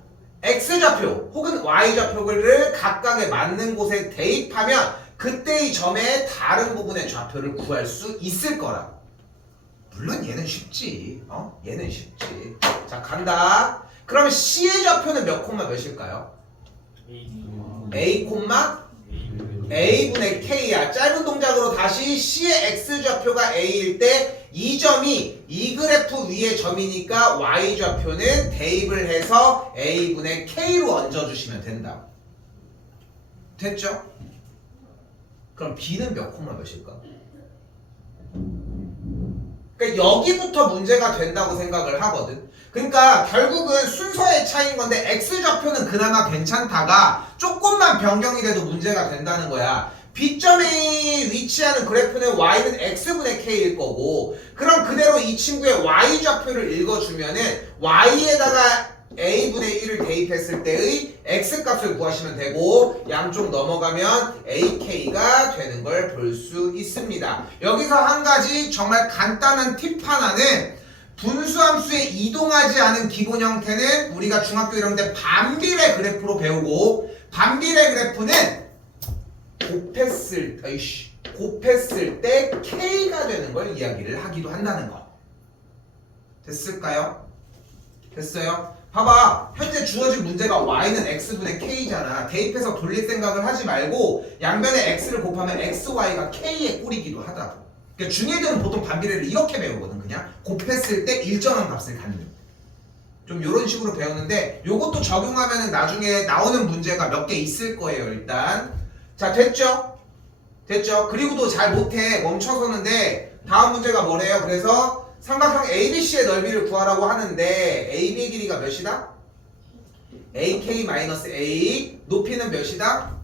X좌표 혹은 Y좌표를 각각에 맞는 곳에 대입하면 그때 이 점의 다른 부분의 좌표를 구할 수 있을 거라. 물론 얘는 쉽지. 얘는 쉽지. 자, 간다. 그러면 C의 좌표는 몇 콤마 몇일까요? A 콤마 A분의 K야. 짧은 동작으로 다시 C의 X좌표가 A일 때 이 점이 이 그래프 위의 점이니까 Y좌표는 대입을 해서 A분의 K로 얹어주시면 된다. 됐죠? 그럼 B는 몇 콤마 몇일까? 그러니까 여기부터 문제가 된다고 생각을 하거든. 그러니까 결국은 순서의 차이인 건데 X좌표는 그나마 괜찮다가 조금만 변경이 돼도 문제가 된다는 거야. B점에 위치하는 그래프는 Y는 X분의 K일 거고, 그럼 그대로 이 친구의 Y좌표를 읽어주면은 Y에다가 A분의 1을 대입했을 때의 X값을 구하시면 되고, 양쪽 넘어가면 AK가 되는 걸 볼 수 있습니다. 여기서 한 가지 정말 간단한 팁 하나는, 분수함수에 이동하지 않은 기본 형태는 우리가 중학교 1학년 때 반비례 그래프로 배우고, 반비례 그래프는 곱했을 때 K가 되는 걸 이야기를 하기도 한다는 거. 됐을까요? 됐어요? 봐봐, 현재 주어진 문제가 Y는 X분의 K잖아. 대입해서 돌릴 생각을 하지 말고 양변에 X를 곱하면 XY가 K에 꼴이기도 하다고. 그러니까 중1들은 보통 반비례를 이렇게 배우거든. 그냥 곱했을 때 일정한 값을 갖는, 좀 이런 식으로 배우는데, 요것도 적용하면 나중에 나오는 문제가 몇 개 있을 거예요. 일단 자, 됐죠? 됐죠? 그리고도 잘 못해. 멈춰서는데 다음 문제가 뭐래요? 그래서 삼각형 ABC의 넓이를 구하라고 하는데 AB의 길이가 몇이다? AK-A. 높이는 몇이다?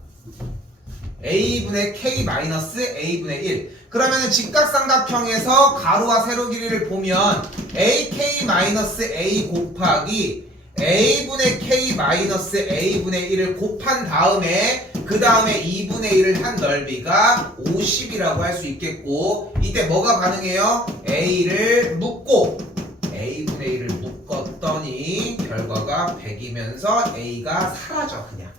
A분의 K-A분의 1. 그러면은 직각삼각형에서 가로와 세로 길이를 보면 AK-A 곱하기 A분의 K-A분의 1을 곱한 다음에 그 다음에 2분의 1을 한 넓이가 50이라고 할 수 있겠고, 이때 뭐가 가능해요? A를 묶고 A분의 1을 묶었더니 결과가 100이면서 A가 사라져. 그냥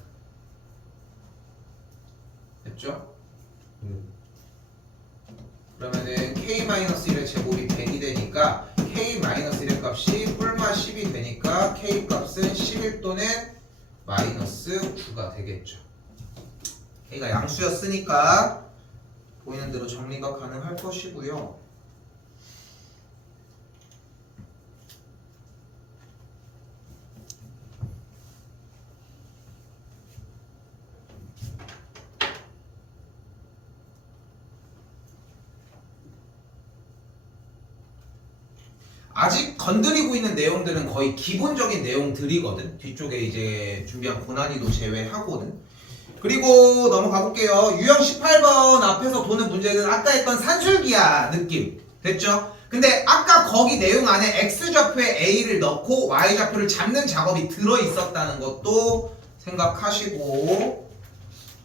됐죠? 그러면은 k-1의 제곱이 100이 되니까 k-1의 값이 뿔마 10이 되니까 k 값은 11 또는 마이너스 9가 되겠죠. k가 양수였으니까 보이는 대로 정리가 가능할 것이고요. 아직 건드리고 있는 내용들은 거의 기본적인 내용들이거든. 뒤쪽에 이제 준비한 고난이도 제외하고는. 그리고 넘어가 볼게요. 유형 18번 앞에서 도는 문제는 아까 했던 산술기하 느낌 됐죠? 근데 아까 거기 내용 안에 x좌표에 a를 넣고 y좌표를 잡는 작업이 들어있었다는 것도 생각하시고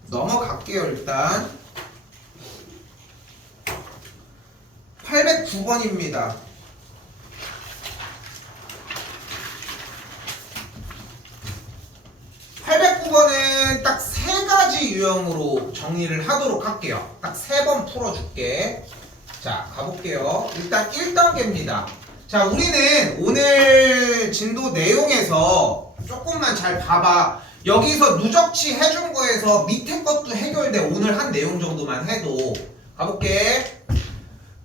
넘어갈게요. 일단 809번입니다. 809번은 딱 세 가지 유형으로 정리를 하도록 할게요. 딱 3번 풀어줄게. 자, 가볼게요. 일단 1단계입니다. 자, 우리는 오늘 진도 내용에서 조금만 잘 봐봐. 여기서 누적치 해준 거에서 밑에 것도 해결돼. 오늘 한 내용 정도만 해도. 가볼게.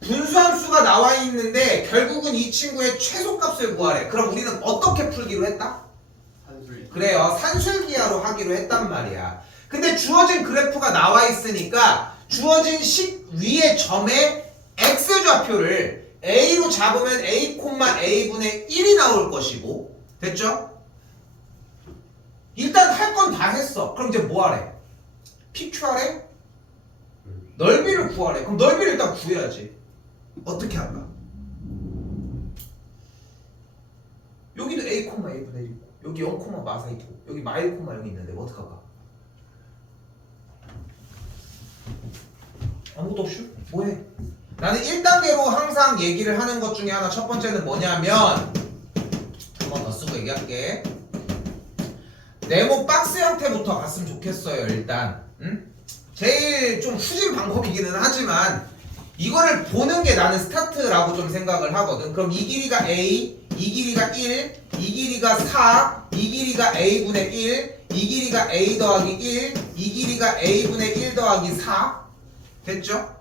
분수함수가 나와 있는데 결국은 이 친구의 최소값을 구하래. 그럼 우리는 어떻게 풀기로 했다? 그래요. 산술기하로 하기로 했단 말이야. 근데 주어진 그래프가 나와 있으니까 주어진 식 위의 점의 x좌표를 a로 잡으면 a, a분의 1이 나올 것이고 됐죠? 일단 할 건 다 했어. 그럼 이제 뭐 하래? PQ하래? 넓이를 구하래. 그럼 넓이를 일단 구해야지. 어떻게 할까? 여기도 a, a분의 1 있고 여기 0, 마사 있고 여기 마일, 0이 있는데 어떡할까? 아무것도 없슈? 뭐해? 나는 1단계로 항상 얘기를 하는 것 중에 하나 첫 번째는 뭐냐면 한 번 더 쓰고 얘기할게. 네모 박스 형태부터 갔으면 좋겠어요. 일단 제일 좀 후진 방법이기는 하지만 이거를 보는 게 나는 스타트라고 좀 생각을 하거든. 그럼 이 길이가 a, 이 길이가 1, 이 길이가 4, 이 길이가 a분의 1, 이 길이가 a 더하기 1, 이 길이가 a분의 1 더하기 4 됐죠?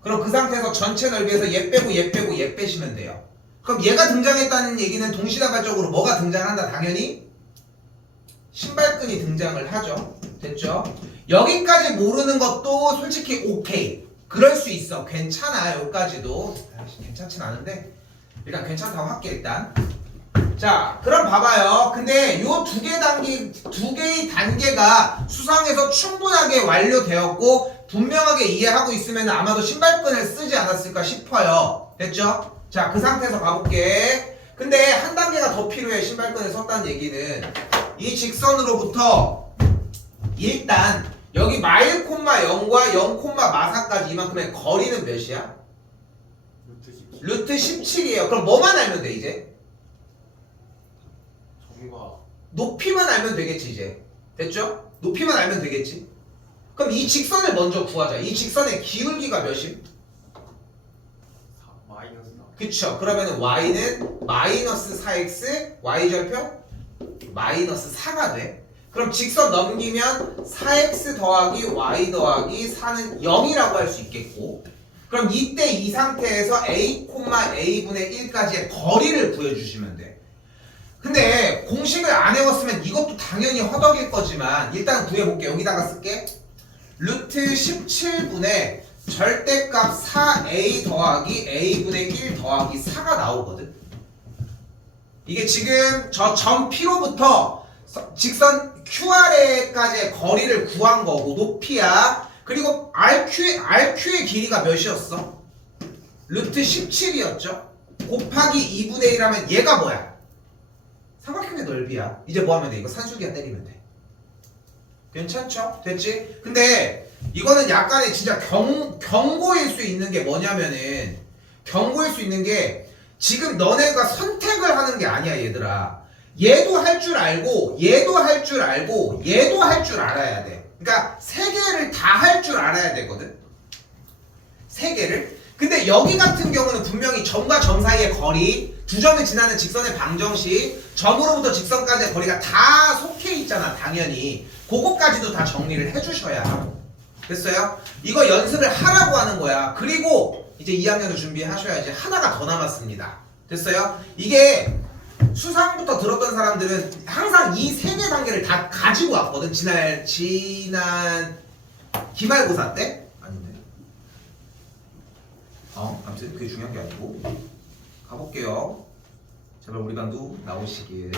그럼 그 상태에서 전체 넓이에서 얘 빼고 얘 빼고 얘 빼시면 돼요. 그럼 얘가 등장했다는 얘기는 동시다발적으로 뭐가 등장한다? 당연히 신발끈이 등장을 하죠. 됐죠? 여기까지 모르는 것도 솔직히 오케이. 그럴 수 있어. 괜찮아. 여기까지도 괜찮진 않은데 일단 괜찮다고 할게. 일단 자, 그럼 봐봐요. 근데 요 두 개의 단계가 수상에서 충분하게 완료되었고 분명하게 이해하고 있으면 아마도 신발끈을 쓰지 않았을까 싶어요. 됐죠? 자, 그 상태에서 가볼게. 근데 한 단계가 더 필요해. 신발끈을 썼다는 얘기는 이 직선으로부터 일단 여기 마일, 0과 0, 마사까지 이만큼의 거리는 몇이야? 루트 17이에요. 그럼 뭐만 알면 돼 이제? 점과 높이만 알면 되겠지 이제. 됐죠? 높이만 알면 되겠지. 그럼 이 직선을 먼저 구하자. 이 직선의 기울기가 몇임? 마이너스 4. 그쵸. 그러면 y는 마이너스 4x, y절편 마이너스 4가 돼. 그럼 직선 넘기면 4x 더하기 y 더하기 4는 0이라고 할 수 있겠고, 그럼 이때 이 상태에서 a, a분의 1까지의 거리를 구해주시면 돼. 근데 공식을 안 외웠으면 이것도 당연히 허덕일 거지만 일단 구해볼게. 여기다가 쓸게. 루트 17분의 절대값 4a 더하기 a분의 1 더하기 4가 나오거든. 이게 지금 저 점 P로부터 직선 QR에까지의 거리를 구한 거고 높이야. 그리고 RQ의 길이가 몇이었어? 루트 17이었죠? 곱하기 2분의 1 하면 얘가 뭐야? 삼각형의 넓이야. 이제 뭐 하면 돼? 이거 산술기하 때리면 돼. 괜찮죠? 됐지? 근데 이거는 약간의 진짜 경고일 수 있는 게 뭐냐면은, 경고일 수 있는 게 지금 너네가 선택을 하는 게 아니야 얘들아. 얘도 할 줄 알고 얘도 할 줄 알고 얘도 할 줄 알아야 돼. 그러니까 세 개를 다 할 줄 알아야 되거든. 세 개를. 근데 여기 같은 경우는 분명히 점과 점 사이의 거리, 두 점을 지나는 직선의 방정식, 점으로부터 직선까지의 거리가 다 속해 있잖아, 당연히. 그거까지도 다 정리를 해주셔야 하고. 됐어요? 이거 연습을 하라고 하는 거야. 그리고 이제 2학년을 준비하셔야지. 하나가 더 남았습니다. 됐어요? 이게 수상부터 들었던 사람들은 항상 이 세 개 단계를 다 가지고 왔거든. 지난 기말고사 때? 아닌데. 아무튼 그게 중요한 게 아니고. 가볼게요. 제발 우리 반도 나오시길.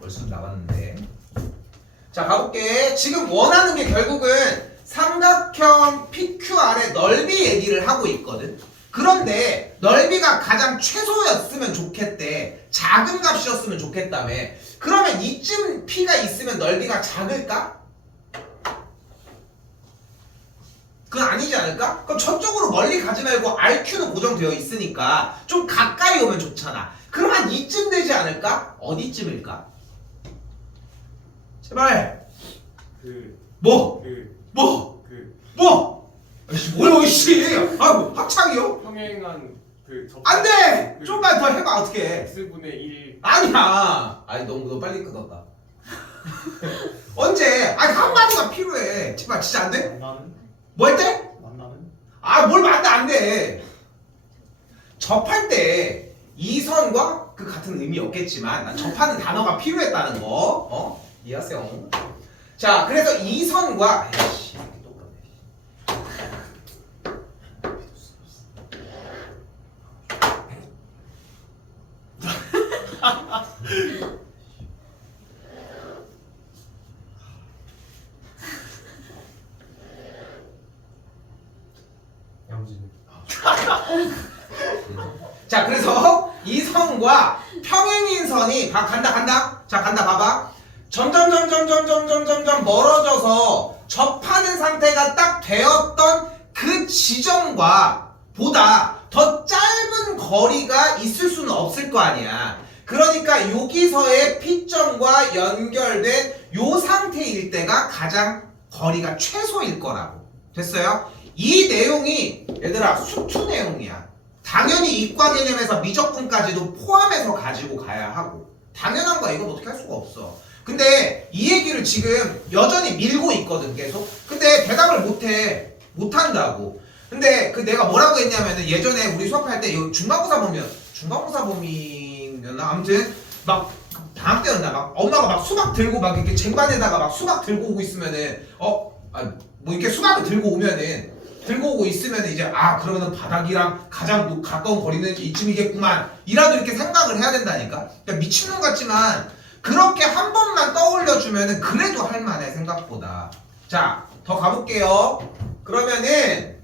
벌써 나왔는데. 자, 가볼게. 지금 원하는 게 결국은 삼각형 PQR의 넓이 얘기를 하고 있거든. 그런데 넓이가 가장 최소였으면 좋겠대. 작은 값이었으면 좋겠다며. 그러면 이쯤 P가 있으면 넓이가 작을까? 그건 아니지 않을까? 그럼 저쪽으로 멀리 가지 말고 RQ는 고정되어 있으니까 좀 가까이 오면 좋잖아. 그럼 한 이쯤 되지 않을까? 어디쯤일까? 제발. 뭐? 아이씨, 뭐야 이씨. 아이고 합창이요? 평행한 안돼! 좀만 더 해봐. 어떻게 x분의 1 아니야. 아니 너무 빨리 끊었다. 언제? 아니 한마디가 필요해. 제발 진짜 안 돼? 만나는? 뭐 할 때? 만나는? 아 뭘 만나 안 돼. 접할 때 이 선과 그 같은 의미 없겠지만 난 접하는 단어가 필요했다는 거. 이해하세요? 자, 그래서 이 선과 에이씨, 또 그러네. 양진. 자, 그래서 이 선과 평행인 선이 간다. 자, 간다. 봐봐. 점점 멀어져서 접하는 상태가 딱 되었던 그 지점과 보다 더 짧은 거리가 있을 수는 없을 거 아니야. 그러니까 여기서의 P점과 연결된 요 상태일 때가 가장 거리가 최소일 거라고. 됐어요? 이 내용이 얘들아 수투 내용이야. 당연히 이과 개념에서 미적분까지도 포함해서 가지고 가야 하고. 당연한 거야. 이건 어떻게 할 수가 없어. 근데 이 얘기를 지금 여전히 밀고 있거든 계속. 근데 대답을 못한다고. 근데 그 내가 뭐라고 했냐면은 예전에 우리 수업할 때 중간고사 범위였나? 아무튼 막 방학 때였나? 막 엄마가 막 수박 들고 막 이렇게 쟁반에다가 막 수박 들고 오고 있으면은 뭐 이렇게 수박을 들고 오고 있으면은 이제 그러면은 바닥이랑 가장 가까운 거리는 이쯤이겠구만 이라도 이렇게 생각을 해야 된다니까. 그러니까 미친놈 같지만 그렇게 한 번만 떠올려주면은 그래도 할만해 생각보다. 자, 더 가볼게요. 그러면은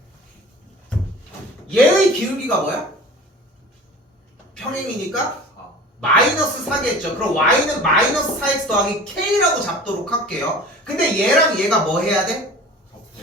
얘의 기울기가 뭐야? 평행이니까 마이너스 4겠죠. 그럼 y는 마이너스 4x 더하기 k라고 잡도록 할게요. 근데 얘랑 얘가 뭐 해야 돼?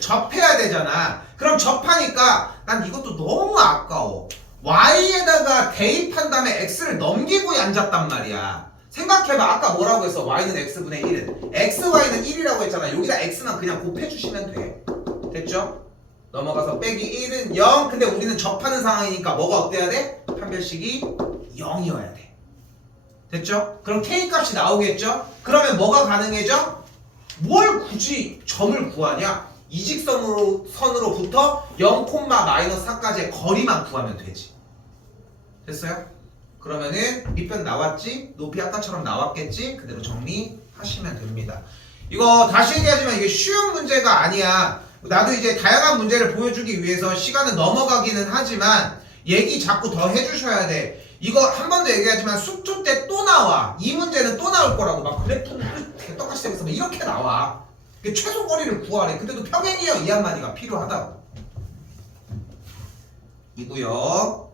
접해야 되잖아. 그럼 접하니까 난 이것도 너무 아까워. y에다가 대입한 다음에 x를 넘기고 앉았단 말이야. 생각해봐. 아까 뭐라고 했어? y는 x분의 1은 xy는 1이라고 했잖아. 여기다 x만 그냥 곱해주시면 돼. 됐죠? 넘어가서 빼기 1은 0. 근데 우리는 접하는 상황이니까 뭐가 어때야 돼? 판별식이 0이어야 돼. 됐죠? 그럼 k값이 나오겠죠? 그러면 뭐가 가능해져? 뭘 굳이 점을 구하냐? 이 직선으로부터 0,-4까지의 거리만 구하면 되지. 됐어요? 그러면은 밑변 나왔지? 높이 아까처럼 나왔겠지? 그대로 정리하시면 됩니다. 이거 다시 얘기하지만 이게 쉬운 문제가 아니야. 나도 이제 다양한 문제를 보여주기 위해서 시간은 넘어가기는 하지만 얘기 자꾸 더 해주셔야 돼. 이거 한 번 더 얘기하지만 수투 때 또 나와. 이 문제는 또 나올 거라고. 막 그래프는 개떡같이 되면서 이렇게 나와. 최소 거리를 구하래. 근데도 평행이요 이 한마디가 필요하다고. 이고요.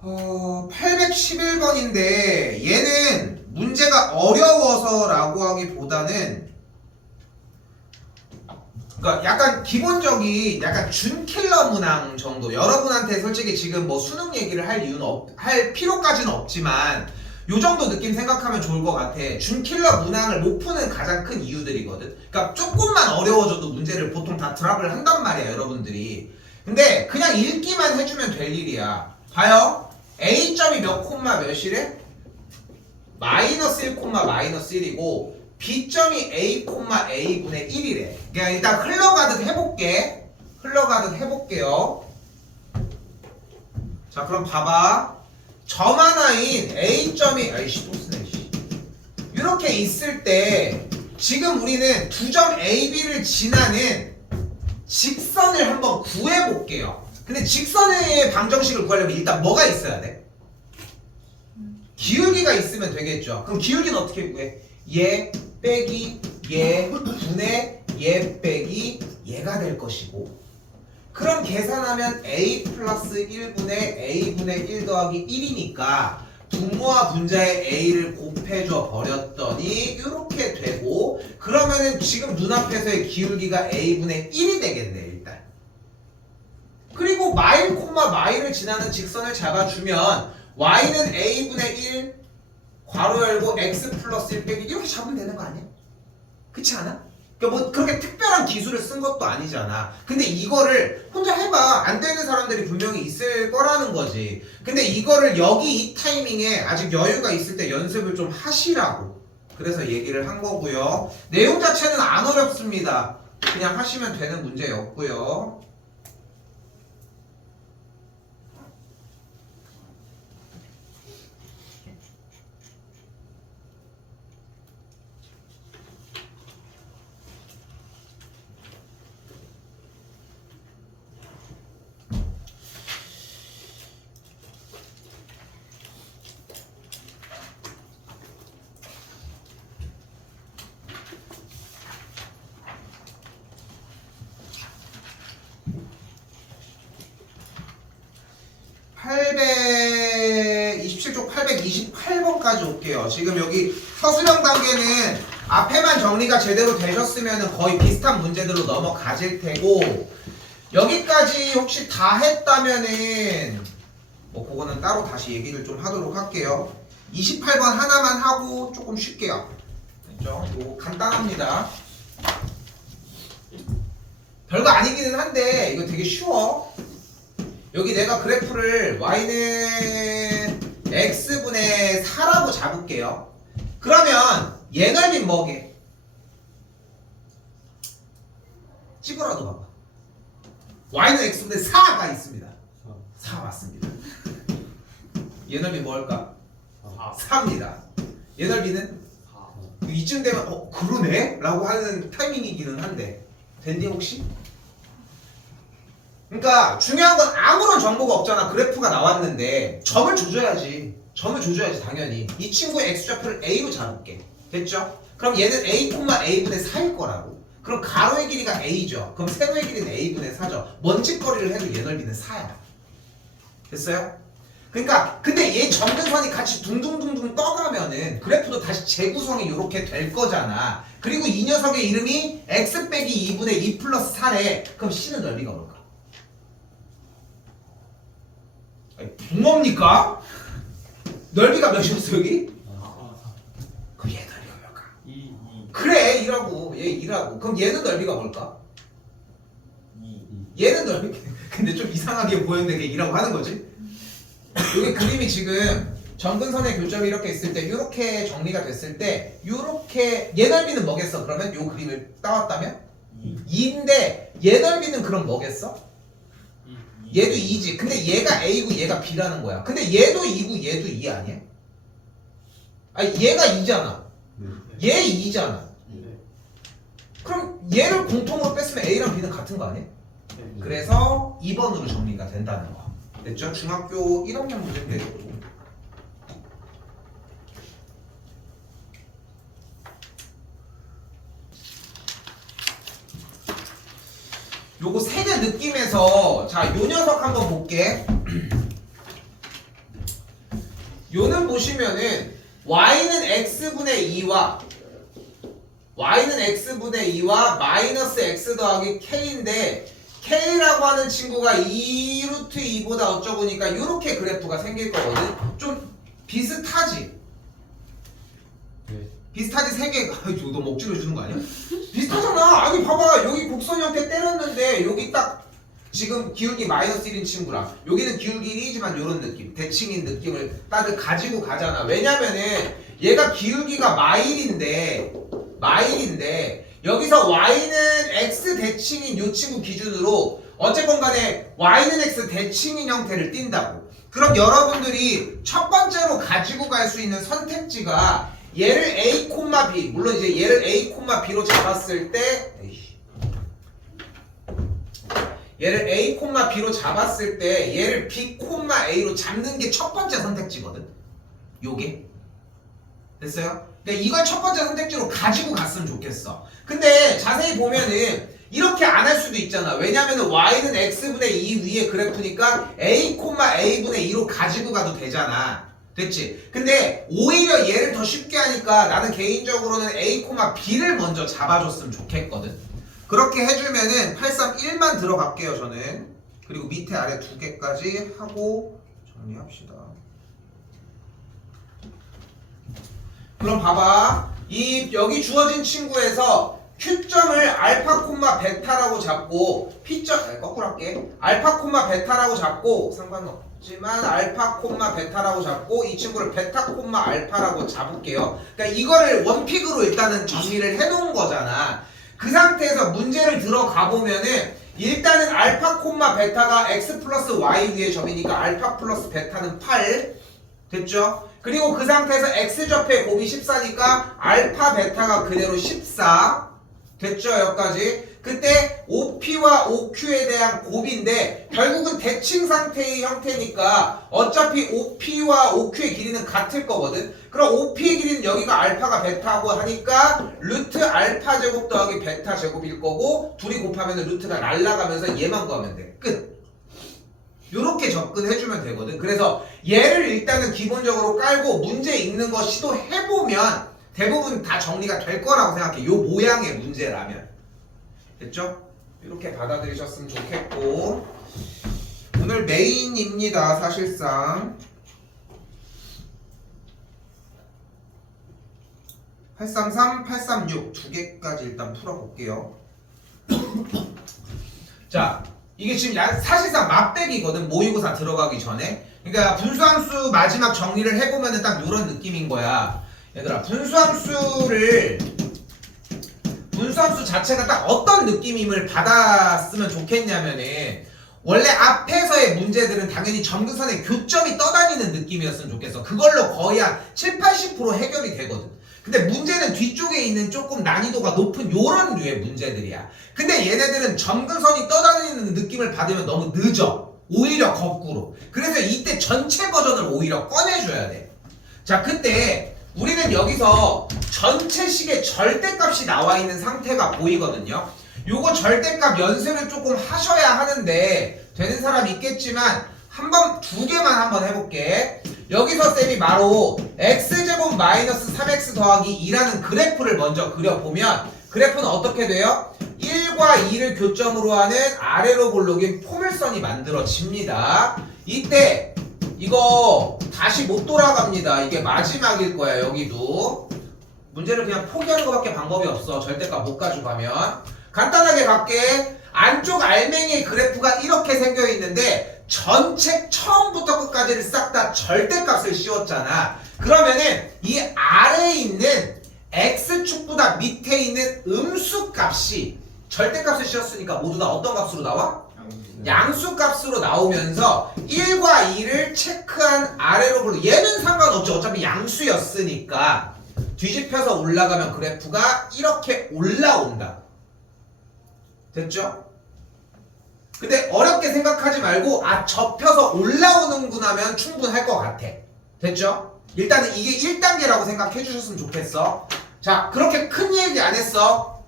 811번인데 얘는 문제가 어려워서라고 하기보다는 그러니까 약간 기본적인 약간 준킬러 문항 정도. 여러분한테 솔직히 지금 뭐 수능 얘기를 할 필요까지는 없지만 요 정도 느낌 생각하면 좋을 것 같아. 준킬러 문항을 못 푸는 가장 큰 이유들이거든. 그러니까 조금만 어려워져도 문제를 보통 다 드랍을 한단 말이야, 여러분들이. 근데 그냥 읽기만 해주면 될 일이야. 봐요. A점이 몇 콤마 몇이래? 마이너스 1 콤마 마이너스 1이고 B점이 A 콤마 A분의 1이래. 그냥 일단 흘러가듯 해볼게. 흘러가듯 해볼게요. 자 그럼 봐봐. 점 하나인 A점이 아이씨 또 쓰네 씨. 이렇게 있을 때 지금 우리는 두 점 A, B를 지나는 직선을 한번 구해볼게요. 근데 직선의 방정식을 구하려면 일단 뭐가 있어야 돼? 기울기가 있으면 되겠죠. 그럼 기울기는 어떻게 구해? 얘 빼기 얘 분의 얘 빼기 얘가 될 것이고 그럼 계산하면 a 플러스 1분의 a분의 1 더하기 1이니까 분모와 분자의 a를 곱해줘 버렸더니 이렇게 되고 그러면은 지금 눈앞에서의 기울기가 a분의 1이 되겠네 일단. 그리고 마일 콤마 마일을 지나는 직선을 잡아주면 y는 a분의 1 괄호 열고 x 플러스 1 빼기 이렇게 잡으면 되는 거 아니야? 그렇지 않아? 그러니까 뭐 그렇게 특별한 기술을 쓴 것도 아니잖아. 근데 이거를 혼자 해봐. 안 되는 사람들이 분명히 있을 거라는 거지. 근데 이거를 여기 이 타이밍에 아직 여유가 있을 때 연습을 좀 하시라고. 그래서 얘기를 한 거고요. 내용 자체는 안 어렵습니다. 그냥 하시면 되는 문제였고요. (827쪽) 828번까지 올게요. 지금 여기 서술형 단계는 앞에만 정리가 제대로 되셨으면 거의 비슷한 문제들로 넘어가질 테고 여기까지 혹시 다 했다면은 뭐 그거는 따로 다시 얘기를 좀 하도록 할게요. 28번 하나만 하고 조금 쉴게요. 됐죠? 이거 간단합니다. 별거 아니기는 한데 이거 되게 쉬워. 여기 내가 그래프를 y는 x분의 4라고 잡을게요. 그러면 얘 넓이 뭐게? 찍어라도 봐봐. y는 x분의 4가 있습니다. 4 맞습니다. 얘 넓이 뭘까? 4입니다. 얘 넓이는? 4. 이쯤 되면 그러네? 라고 하는 타이밍이기는 한데 된디 혹시? 그러니까 중요한 건 아무런 정보가 없잖아. 그래프가 나왔는데 점을 줘줘야지. 점을 줘줘야지 당연히. 이 친구의 x좌표를 a로 잡을게. 됐죠? 그럼 얘는 a, a분의 4일 거라고. 그럼 가로의 길이가 a죠. 그럼 세로의 길이는 a분의 4죠. 먼짓거리를 해도 얘 넓이는 4야. 됐어요? 그러니까 근데 얘 점근선이 같이 둥둥둥둥 떠가면은 그래프도 다시 재구성이 이렇게 될 거잖아. 그리고 이 녀석의 이름이 x 빼기 2분의 2 플러스 4래. 그럼 c는 넓이가 뭘까? 아니, 붕어입니까? 넓이가 몇이었어 여기? 그럼 얘 넓이가 뭘까? 2. 그래 2라고. 얘 2라고. 그럼 얘는 넓이가 뭘까? 2. 얘는 넓이 근데 좀 이상하게 보였는데 이게 2라고 하는 거지? 여기 그림이 지금 점근선의 교점이 이렇게 있을 때 이렇게 정리가 됐을 때 이렇게 얘 넓이는 뭐겠어? 그러면 요 그림을 따왔다면? 2인데 얘 넓이는 그럼 뭐겠어? 얘도 2지. 근데 얘가 A고 얘가 B라는 거야. 근데 얘도 2고 얘도 2 아니야? 아니 얘가 2잖아. 얘 2잖아. 그럼 얘를 공통으로 뺐으면 A랑 B는 같은 거 아니야? 그래서 2번으로 정리가 된다는 거. 됐죠? 중학교 1학년 문제인데 요거 세대 느낌에서 자, 요 녀석 한번 볼게. 요는 보시면은 y는 x분의 2와 마이너스 x 더하기 k인데 k라고 하는 친구가 2루트 2보다 어쩌고니까 요렇게 그래프가 생길 거거든. 좀 비슷하지? 비슷하지 3개가 너 먹지를 주는 거 아니야? 비슷하잖아. 아니 봐봐 여기 곡선 형태 때렸는데 여기 딱 지금 기울기 마이너스 1인 친구랑 여기는 기울기 1이지만 요런 느낌 대칭인 느낌을 다들 가지고 가잖아. 왜냐면은 얘가 기울기가 마일인데 여기서 y는 x 대칭인 요 친구 기준으로 어쨌건 간에 y는 x 대칭인 형태를 띈다고. 그럼 여러분들이 첫 번째로 가지고 갈 수 있는 선택지가 얘를 a, b 물론 이제 얘를 a, b로 잡았을 때 얘를 a, b로 잡았을 때 얘를 b, a로 잡는 게 첫 번째 선택지거든. 요게 됐어요? 그러니까 이걸 첫 번째 선택지로 가지고 갔으면 좋겠어. 근데 자세히 보면은 이렇게 안 할 수도 있잖아. 왜냐면은 y는 x분의 2 위에 그래프니까 a, a분의 2로 가지고 가도 되잖아. 됐지? 근데 오히려 얘를 더 쉽게 하니까 나는 개인적으로는 a, b를 먼저 잡아줬으면 좋겠거든. 그렇게 해주면은 831만 들어갈게요 저는. 그리고 밑에 아래 두 개까지 하고 정리합시다. 그럼 봐봐. 이 여기 주어진 친구에서 Q점을 알파, 베타라고 잡고 P점 거꾸로 할게. 알파, 베타라고 잡고 상관없지만 알파, 베타라고 잡고 이 친구를 베타, 알파라고 잡을게요. 그러니까 이거를 원픽으로 일단은 정리를 해놓은 거잖아. 그 상태에서 문제를 들어가 보면은 일단은 알파, 베타가 x 플러스 y 위에 점이니까 알파 플러스 베타는 8 됐죠? 그리고 그 상태에서 x좌표의 곱이 14니까 알파 베타가 그대로 14 됐죠? 여기까지. 그때 OP와 OQ에 대한 곱인데 결국은 대칭 상태의 형태니까 어차피 OP와 OQ의 길이는 같을 거거든. 그럼 OP의 길이는 여기가 알파가 베타고 하니까 루트 알파 제곱 더하기 베타 제곱일 거고 둘이 곱하면 루트가 날라가면서 얘만 구하면 돼. 끝. 요렇게 접근해주면 되거든. 그래서 얘를 일단은 기본적으로 깔고 문제 읽는 거 시도해보면 대부분 다 정리가 될 거라고 생각해. 요 모양의 문제라면. 됐죠? 이렇게 받아들이셨으면 좋겠고 오늘 메인입니다. 사실상 833, 836 두 개까지 일단 풀어볼게요. 자, 이게 지금 사실상 맛배기거든. 모의고사 들어가기 전에. 그러니까 분수함수 마지막 정리를 해보면 딱 이런 느낌인 거야. 얘들아, 분수함수 자체가 딱 어떤 느낌임을 받았으면 좋겠냐면은 원래 앞에서의 문제들은 당연히 점근선의 교점이 떠다니는 느낌이었으면 좋겠어. 그걸로 거의 한 7, 80% 해결이 되거든. 근데 문제는 뒤쪽에 있는 조금 난이도가 높은 요런 류의 문제들이야. 근데 얘네들은 점근선이 떠다니는 느낌을 받으면 너무 늦어. 오히려 거꾸로. 그래서 이때 전체 버전을 오히려 꺼내줘야 돼. 자, 그때 우리는 여기서 전체식의 절대값이 나와 있는 상태가 보이거든요. 요거 절대값 연습을 조금 하셔야 하는데 되는 사람 있겠지만 두 개만 한번 해볼게. 여기서 쌤이 바로 x제곱 마이너스 3x 더하기 2라는 그래프를 먼저 그려보면 그래프는 어떻게 돼요? 1과 2를 교점으로 하는 아래로 볼록인 포물선이 만들어집니다. 이때 이거 다시 못 돌아갑니다. 이게 마지막일 거야. 여기도 문제를 그냥 포기하는 것밖에 방법이 없어. 절대값 못 가지고 가면. 간단하게 갈게. 안쪽 알맹이의 그래프가 이렇게 생겨 있는데 전체 처음부터 끝까지를 싹 다 절대값을 씌웠잖아. 그러면은 이 아래에 있는 x축보다 밑에 있는 음수값이 절대값을 씌웠으니까 모두 다 어떤 값으로 나와? 양수값으로 나오면서 1과 2를 체크한 아래로 볼록. 얘는 상관없죠. 어차피 양수였으니까. 뒤집혀서 올라가면 그래프가 이렇게 올라온다. 됐죠? 근데 어렵게 생각하지 말고 접혀서 올라오는구나 하면 충분할 것 같아. 됐죠? 일단은 이게 1단계라고 생각해 주셨으면 좋겠어. 자, 그렇게 큰 얘기 안 했어.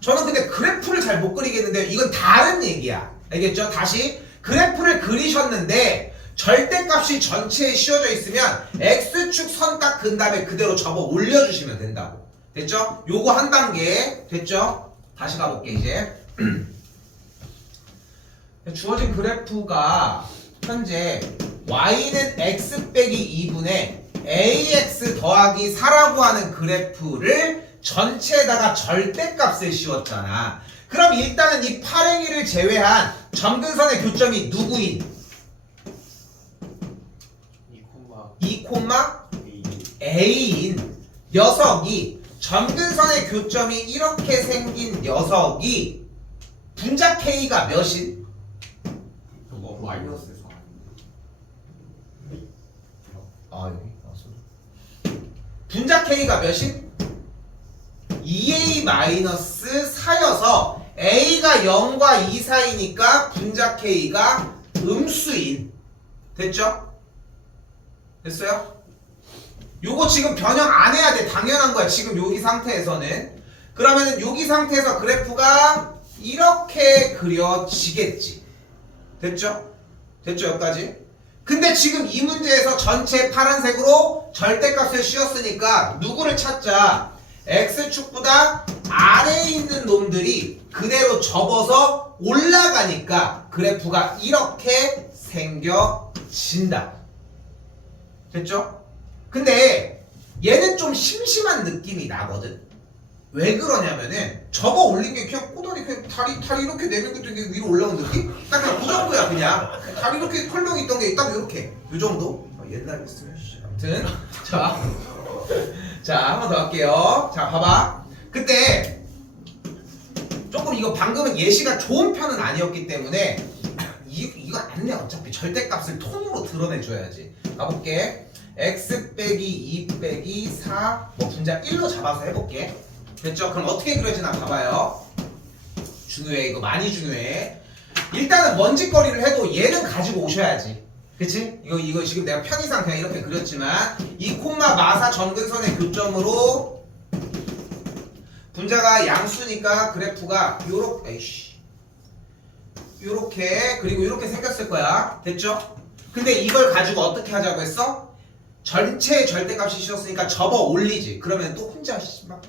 저는 근데 그래프를 잘 못 그리겠는데 이건 다른 얘기야. 알겠죠? 다시 그래프를 그리셨는데 절대값이 전체에 씌워져 있으면 x축 선 딱 근 다음에 그대로 접어 올려주시면 된다고. 됐죠? 요거 한 단계. 됐죠? 다시 가볼게 이제. 주어진 그래프가 현재 y는 x 빼기 2분의 ax 더하기 4라고 하는 그래프를 전체에다가 절대값을 씌웠잖아. 그럼 일단은 이 팔행이를 제외한 점근선의 교점이 누구인? 2, A인 녀석이 점근선의 교점이 이렇게 생긴 녀석이 분자 K가 몇인? 그거 마이너스에서 아 여기 나왔어. 분자 K가 몇인? 2A-4여서 A가 0과 2 사이니까 분자 K가 음수인. 됐죠? 됐어요? 요거 지금 변형 안 해야 돼. 당연한 거야. 지금 여기 상태에서는. 그러면은 여기 상태에서 그래프가 이렇게 그려지겠지. 됐죠? 됐죠? 여기까지? 근데 지금 이 문제에서 전체 파란색으로 절대값을 씌웠으니까 누구를 찾자? X축보다 아래에 있는 놈들이 그대로 접어서 올라가니까 그래프가 이렇게 생겨진다. 됐죠? 근데 얘는 좀 심심한 느낌이 나거든. 왜 그러냐면은 접어 올린 게 그냥 꼬다리 그냥 다리 이렇게 내밀고 있던 게 위로 올라온 느낌? 딱 그냥 그 정도야. 그냥 다리 이렇게 펄렁 있던 게 딱 이렇게 요 정도? 옛날에 했으면 아무튼 자 한 번 더 할게요. 자 봐봐. 그때 조금 이거 방금은 예시가 좋은 편은 아니었기 때문에 이거 안 내. 어차피 절대값을 통으로 드러내줘야지. 가볼게. x 빼기 2 빼기 4 뭐 분자 1로 잡아서 해볼게. 됐죠? 그럼 어떻게 그려지나 봐봐요. 중요해. 이거 많이 중요해. 일단은 먼지거리를 해도 얘는 가지고 오셔야지. 그치? 이거 지금 내가 편의상 그냥 이렇게 그렸지만 2,4 점근선의 교점으로 분자가 양수니까 그래프가 요렇게 그리고 이렇게 생겼을 거야. 됐죠? 근데 이걸 가지고 어떻게 하자고 했어? 전체 절대값이 씌웠으니까 접어 올리지. 그러면 또 혼자 막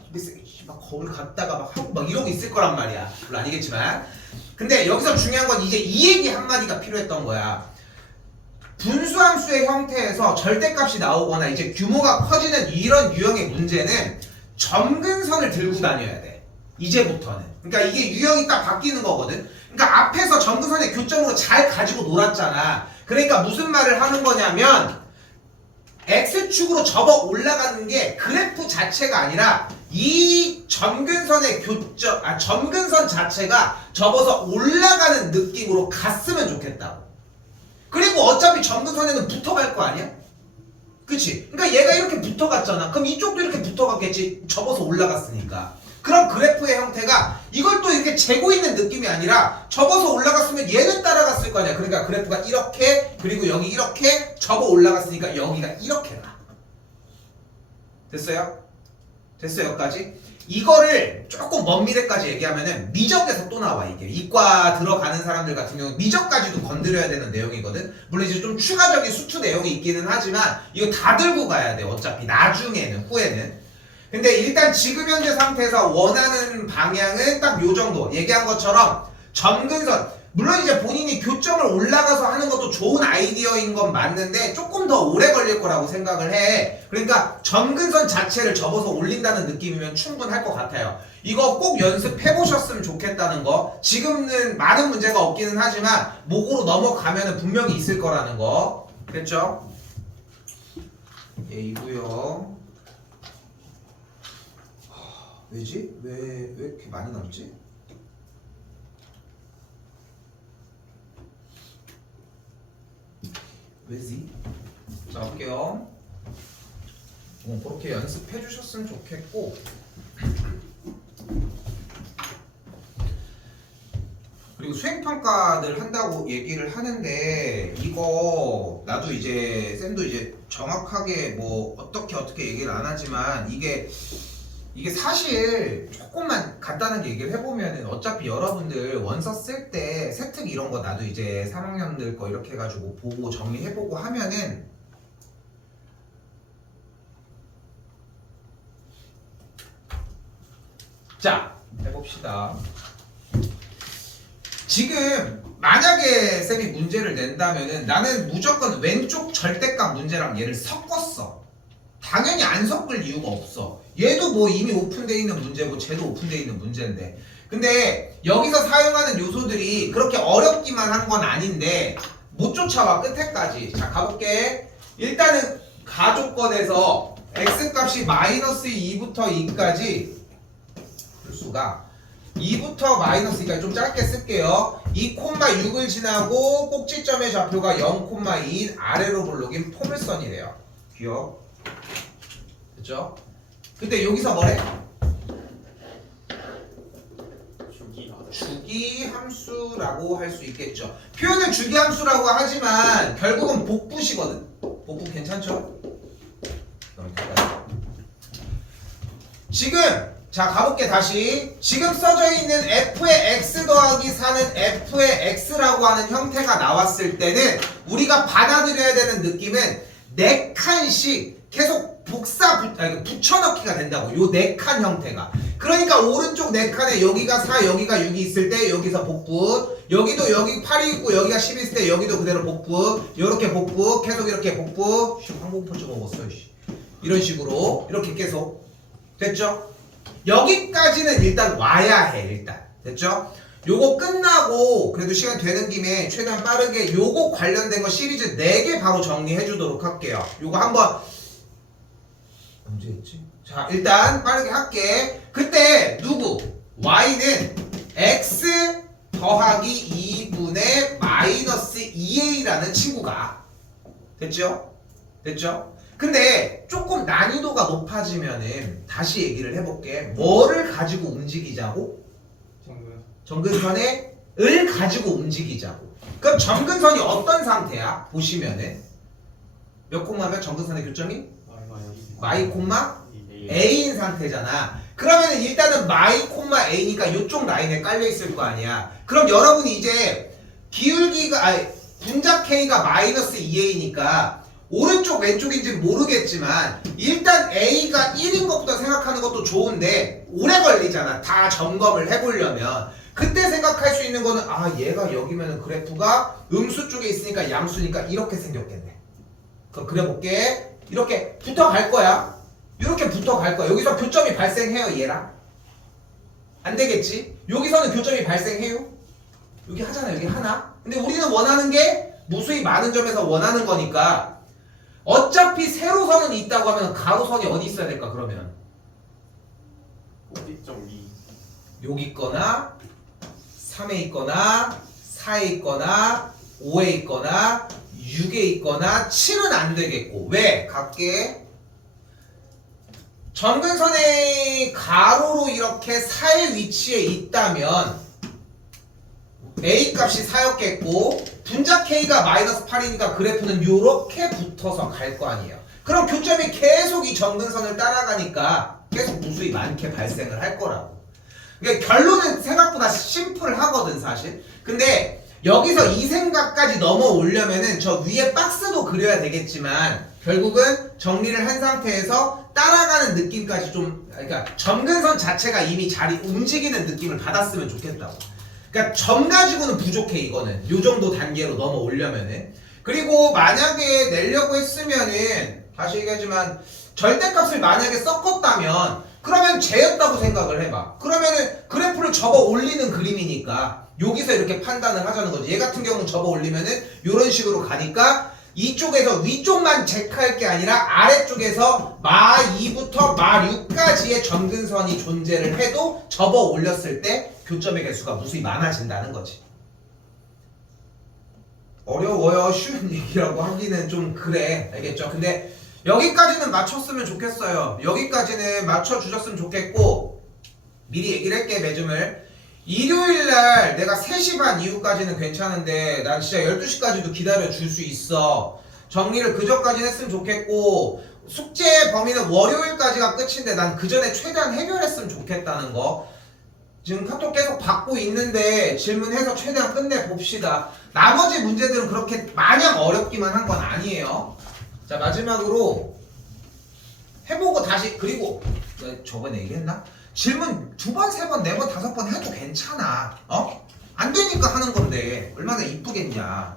거울 갔다가 막 하고 막 이러고 있을 거란 말이야. 물론 아니겠지만. 근데 여기서 중요한 건 이제 이 얘기 한마디가 필요했던 거야. 분수함수의 형태에서 절대값이 나오거나 이제 규모가 커지는 이런 유형의 문제는 점근선을 들고 다녀야 돼. 이제부터는. 그러니까 이게 유형이 딱 바뀌는 거거든. 그러니까 앞에서 점근선의 교점으로 잘 가지고 놀았잖아. 그러니까 무슨 말을 하는 거냐면 X축으로 접어 올라가는 게 그래프 자체가 아니라 이 점근선의 점근선 자체가 접어서 올라가는 느낌으로 갔으면 좋겠다고. 그리고 어차피 점근선에는 붙어갈 거 아니야? 그치? 그러니까 얘가 이렇게 붙어갔잖아. 그럼 이쪽도 이렇게 붙어갔겠지. 접어서 올라갔으니까. 그럼 그래프의 형태가 이걸 또 이렇게 재고 있는 느낌이 아니라 접어서 올라갔으면 얘는 따라갔을 거 아니야. 그러니까 그래프가 이렇게 그리고 여기 이렇게 접어 올라갔으니까 여기가 이렇게 가. 됐어요? 됐어요? 여기까지? 이거를 조금 먼 미래까지 얘기하면은 미적에서 또 나와. 이게 이과 들어가는 사람들 같은 경우는 미적까지도 건드려야 되는 내용이거든. 물론 이제 좀 추가적인 수투 내용이 있기는 하지만 이거 다 들고 가야 돼. 어차피 나중에는 후에는. 근데 일단 지금 현재 상태에서 원하는 방향은 딱 요 정도. 얘기한 것처럼 점근선, 물론 이제 본인이 교점을 올라가서 하는 것도 좋은 아이디어인 건 맞는데 조금 더 오래 걸릴 거라고 생각을 해. 그러니까 점근선 자체를 접어서 올린다는 느낌이면 충분할 것 같아요. 이거 꼭 연습해 보셨으면 좋겠다는 거. 지금은 많은 문제가 없기는 하지만 목으로 넘어가면 분명히 있을 거라는 거. 됐죠? A고요. 왜지? 왜 이렇게 많이 남지? 왜지? 자, 볼게요. 그렇게 연습해 주셨으면 좋겠고, 그리고 수행평가들 한다고 얘기를 하는데 이거 나도 이제 쌤도 이제 정확하게 뭐 어떻게 얘기를 안 하지만 이게 사실 조금만 간단하게 얘기를 해보면은 어차피 여러분들 원서 쓸 때 세특 이런 거 나도 이제 3학년들 거 이렇게 해가지고 보고 정리해보고 하면은 자 해봅시다. 지금 만약에 쌤이 문제를 낸다면은 나는 무조건 왼쪽 절대값 문제랑 얘를 섞었어. 당연히 안 섞을 이유가 없어. 얘도 뭐 이미 오픈되어 있는 문제고 쟤도 오픈되어 있는 문제인데. 근데 여기서 사용하는 요소들이 그렇게 어렵기만 한 건 아닌데 못 쫓아와 끝에까지. 자 가볼게. 일단은 가조건에서 x값이 마이너스 2부터 2까지 수가 2부터 마이너스 2까지 좀 짧게 쓸게요. 2,6을 지나고 꼭지점의 좌표가 0,2인 아래로 볼록인 포물선이래요. 귀여워. 그쵸? 근데 여기서 뭐래? 주기함수라고 할 수 있겠죠. 표현은 주기함수라고 하지만 결국은 복부시거든. 복부 괜찮죠? 지금 자 가볼게. 다시 지금 써져 있는 f의 x 더하기 4는 f의 x라고 하는 형태가 나왔을 때는 우리가 받아들여야 되는 느낌은 4칸씩 계속 붙여넣기가 된다고. 요 4칸 형태가. 그러니까 오른쪽 4칸에 여기가 4 여기가 6이 있을 때 여기서 복부, 여기도 여기 8이 있고 여기가 10이 있을 때 여기도 그대로 복부, 요렇게 복부, 계속 이렇게 복부. 항공포츠 먹었어. 이런 식으로 이렇게 계속 됐죠? 여기까지는 일단 와야 해. 일단 됐죠? 요거 끝나고 그래도 시간 되는 김에 최대한 빠르게 요거 관련된 거 시리즈 4개 바로 정리해 주도록 할게요. 요거 한번 언제 했지? 자 일단 빠르게 할게. 그때 누구? y는 x 더하기 2분의 마이너스 2a라는 친구가 됐죠? 됐죠? 근데 조금 난이도가 높아지면은 다시 얘기를 해볼게. 뭐를 가지고 움직이자고? 점근선의 을 가지고 움직이자고. 그럼 점근선이 어떤 상태야? 보시면은 몇 콤마면 점근선의 교점이? 마이 콤마 a인 상태잖아. 그러면은 일단은 마이 콤마 a니까 이쪽 라인에 깔려 있을 거 아니야. 그럼 여러분이 이제 기울기가 분자 k가 마이너스 2a니까 오른쪽 왼쪽인지는 모르겠지만 일단 a가 1인 것부터 생각하는 것도 좋은데 오래 걸리잖아. 다 점검을 해보려면. 그때 생각할 수 있는 거는 얘가 여기면은 그래프가 음수 쪽에 있으니까 양수니까 이렇게 생겼겠네. 그럼 그려볼게. 이렇게 붙어갈 거야. 이렇게 붙어갈 거야. 여기서 교점이 발생해요. 얘랑 안 되겠지? 여기서는 교점이 발생해요. 여기 하잖아. 여기 하나. 근데 우리는 원하는 게 무수히 많은 점에서 원하는 거니까 어차피 세로선은 있다고 하면 가로선이 어디 있어야 될까? 그러면 여기 있거나 3에 있거나 4에 있거나 5에 있거나 6에 있거나 7은 안 되겠고. 왜? 갈게. 점근선의 가로로 이렇게 4의 위치에 있다면 A 값이 4였겠고 분자 K가 마이너스 8이니까 그래프는 이렇게 붙어서 갈 거 아니에요. 그럼 교점이 계속 이 점근선을 따라가니까 계속 무수히 많게 발생을 할 거라고. 그러니까 결론은 생각보다 심플하거든 사실. 근데 여기서 이 생각까지 넘어오려면은 저 위에 박스도 그려야 되겠지만 결국은 정리를 한 상태에서 따라가는 느낌까지 좀, 그러니까 점근선 자체가 이미 자리 움직이는 느낌을 받았으면 좋겠다고. 그러니까 점 가지고는 부족해. 이거는 요 정도 단계로 넘어오려면은. 그리고 만약에 내려고 했으면은 다시 얘기하지만 절대값을 만약에 섞었다면 그러면 쟤였다고 생각을 해봐. 그러면은 그래프를 접어 올리는 그림이니까 여기서 이렇게 판단을 하자는 거지. 얘 같은 경우는 접어 올리면은 이런 식으로 가니까 이쪽에서 위쪽만 체크할 게 아니라 아래쪽에서 마 2부터 마 6까지의 점근선이 존재를 해도 접어 올렸을 때 교점의 개수가 무수히 많아진다는 거지. 어려워요. 쉬운 얘기라고 하기는 좀 그래. 알겠죠? 근데 여기까지는 맞췄으면 좋겠어요. 여기까지는 맞춰주셨으면 좋겠고 미리 얘기를 할게. 매점을 일요일날 내가 3시 반 이후까지는 괜찮은데 난 진짜 12시까지도 기다려줄 수 있어. 정리를 그전까지는 했으면 좋겠고 숙제 범위는 월요일까지가 끝인데 난 그전에 최대한 해결했으면 좋겠다는 거. 지금 카톡 계속 받고 있는데 질문해서 최대한 끝내봅시다. 나머지 문제들은 그렇게 마냥 어렵기만 한 건 아니에요. 자 마지막으로 해보고 다시. 그리고 저번에 얘기했나? 질문 2번, 3번, 4번, 5번 해도 괜찮아. 안 되니까 하는 건데 얼마나 이쁘겠냐.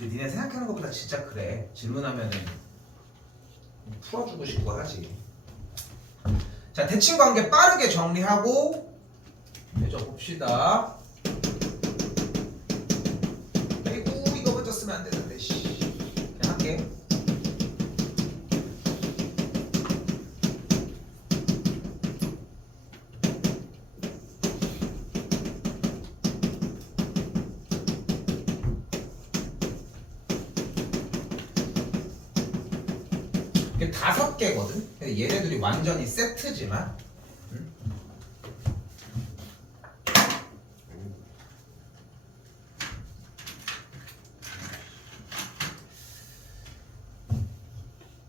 니네 생각하는 것보다 진짜 그래. 질문하면은 풀어주고 싶고 하지. 자, 대칭 관계 빠르게 정리하고 해줘 봅시다. 아이고 이거 먼저 쓰면 안 되는데 그냥 할게. 이게 5개거든. 근데 얘네들이 완전히 세트지만.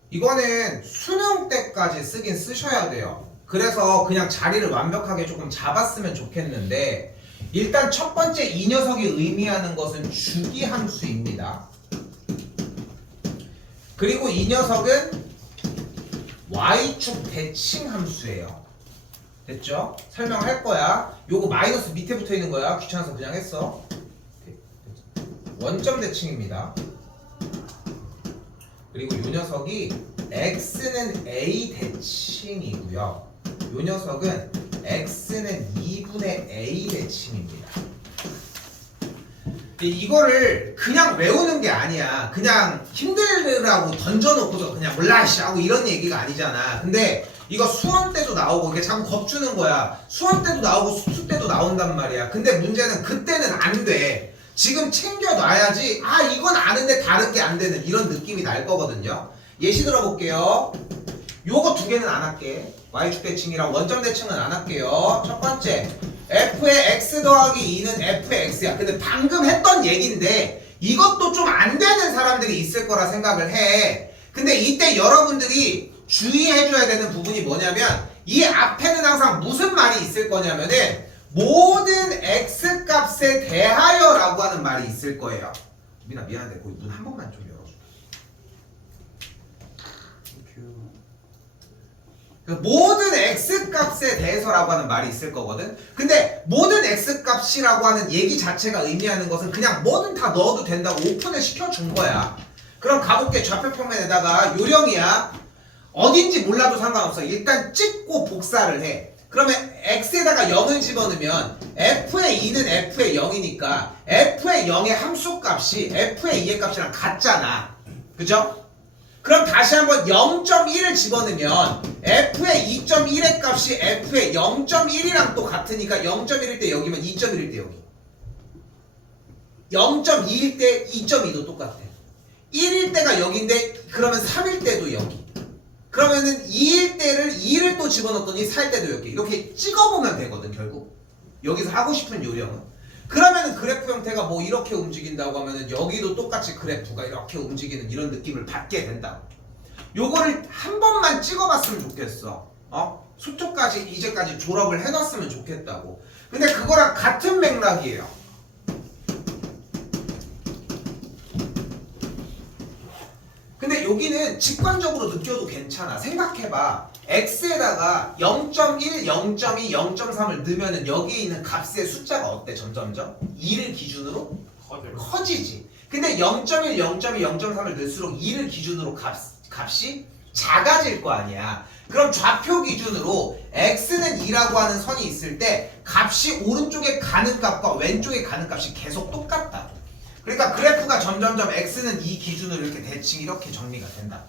이거는 수능 때까지 쓰긴 쓰셔야 돼요. 그래서 그냥 자리를 완벽하게 조금 잡았으면 좋겠는데 일단 첫 번째 이 녀석이 의미하는 것은 주기 함수입니다. 그리고 이 녀석은 y축 대칭 함수예요. 됐죠? 설명할 거야. 요거 마이너스 밑에 붙어 있는 거야. 귀찮아서 그냥 했어. 원점 대칭입니다. 그리고 요 녀석이 x는 a 대칭이고요. 요 녀석은 x는 2분의 a 대칭입니다. 이거를 그냥 외우는 게 아니야. 그냥 힘들라고 던져놓고서 그냥 몰라씨 하고 이런 얘기가 아니잖아. 근데 이거 수원 때도 나오고 이게 자꾸 겁주는 거야. 수원 때도 나오고 수수 때도 나온단 말이야. 근데 문제는 그때는 안 돼. 지금 챙겨놔야지. 아 이건 아는데 다른 게 안 되는 이런 느낌이 날 거거든요. 예시 들어볼게요. 요거 2개는 안 할게. y축 대칭이랑 원점 대칭은 안 할게요. 첫 번째 f의 x 더하기 2는 f의 x야. 근데 방금 했던 얘긴데 이것도 좀 안 되는 사람들이 있을 거라 생각을 해. 근데 이때 여러분들이 주의해줘야 되는 부분이 뭐냐면 이 앞에는 항상 무슨 말이 있을 거냐면은 모든 x 값에 대하여 라고 하는 말이 있을 거예요. 민아 미안한데 거기 눈 한 번만 좀 열어줘. 모든 x 값에 대해서라고 하는 말이 있을 거거든. 근데 모든 x 값이라고 하는 얘기 자체가 의미하는 것은 그냥 뭐든 다 넣어도 된다고 오픈을 시켜준 거야. 그럼 가볼게. 좌표 평면에다가 요령이야. 어딘지 몰라도 상관없어. 일단 찍고 복사를 해. 그러면 x에다가 0을 집어넣으면 f의 2는 f의 0이니까 f의 0의 함수값이 f의 2의 값이랑 같잖아. 그죠? 그럼 다시 한번 0.1을 집어넣으면 f의 2.1의 값이 f의 0.1이랑 또 같으니까 0.1일 때 여기면 2.1일 때 여기 0.2일 때 2.2도 똑같아. 1일 때가 여기인데 그러면 3일 때도 여기. 그러면은 2일 때를 2를 또 집어넣었더니 4일 때도 여기. 이렇게 찍어보면 되거든 결국. 여기서 하고 싶은 요령은. 그러면은 그래프 형태가 뭐 이렇게 움직인다고 하면은 여기도 똑같이 그래프가 이렇게 움직이는 이런 느낌을 받게 된다고. 요거를 한 번만 찍어봤으면 좋겠어. 수초까지 이제까지 졸업을 해놨으면 좋겠다고. 근데 그거랑 같은 맥락이에요. 근데 여기는 직관적으로 느껴도 괜찮아. 생각해봐. x에다가 0.1, 0.2, 0.3을 넣으면은 여기에 있는 값의 숫자가 어때? 점점점 2를 기준으로 커지지. 근데 0.1, 0.2, 0.3을 넣을수록 2를 기준으로 값이 작아질 거 아니야. 그럼 좌표 기준으로 x는 2라고 하는 선이 있을 때 값이 오른쪽에 가는 값과 왼쪽에 가는 값이 계속 똑같다. 그러니까 그래프가 점점점 x는 2 기준으로 이렇게 대칭 이렇게 정리가 된다.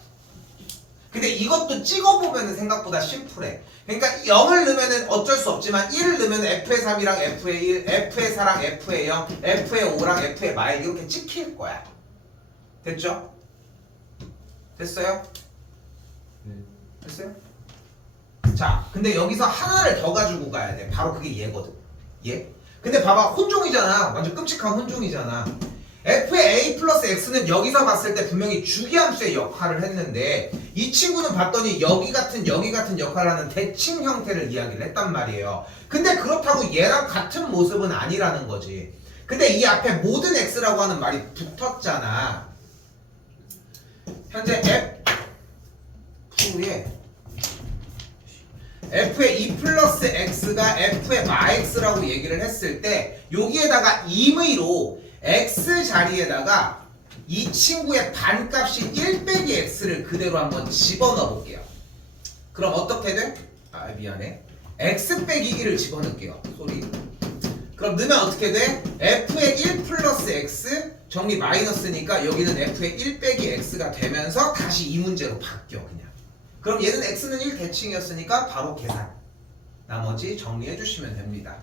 근데 이것도 찍어보면 생각보다 심플해. 그러니까 0을 넣으면 어쩔 수 없지만 1을 넣으면 f의 3이랑 f의 1, f의 4랑 f의 0, f의 5랑 f의 마일 이렇게 찍힐 거야. 됐죠? 됐어요? 네. 됐어요? 자, 근데 여기서 하나를 더 가지고 가야 돼. 바로 그게 얘거든. 얘. 근데 봐봐, 혼종이잖아. 완전 끔찍한 혼종이잖아. f의 a 플러스 x는 여기서 봤을 때 분명히 주기함수의 역할을 했는데 이 친구는 봤더니 여기 같은 역할을 하는 대칭 형태를 이야기를 했단 말이에요. 근데 그렇다고 얘랑 같은 모습은 아니라는 거지. 근데 이 앞에 모든 x라고 하는 말이 붙었잖아. 현재 f의 f의 2 플러스 x가 f의 마x라고 얘기를 했을 때 여기에다가 임의로 x 자리에다가 이 친구의 반값인 1 빼기 x를 그대로 한번 집어넣어 볼게요. 그럼 어떻게 돼? 아 미안해. x 빼기 1을 집어넣을게요. 쏘리. 그럼 넣으면 어떻게 돼? f의 1 플러스 x 정리 마이너스니까 여기는 f의 1 빼기 x가 되면서 다시 이 문제로 바뀌어 그냥. 그럼 얘는 x는 1 대칭이었으니까 바로 계산. 나머지 정리해 주시면 됩니다.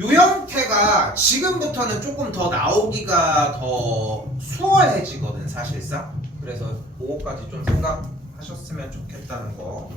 요 형태가 지금부터는 조금 더 나오기가 더 수월해지거든 사실상. 그래서 그거까지 좀 생각하셨으면 좋겠다는 거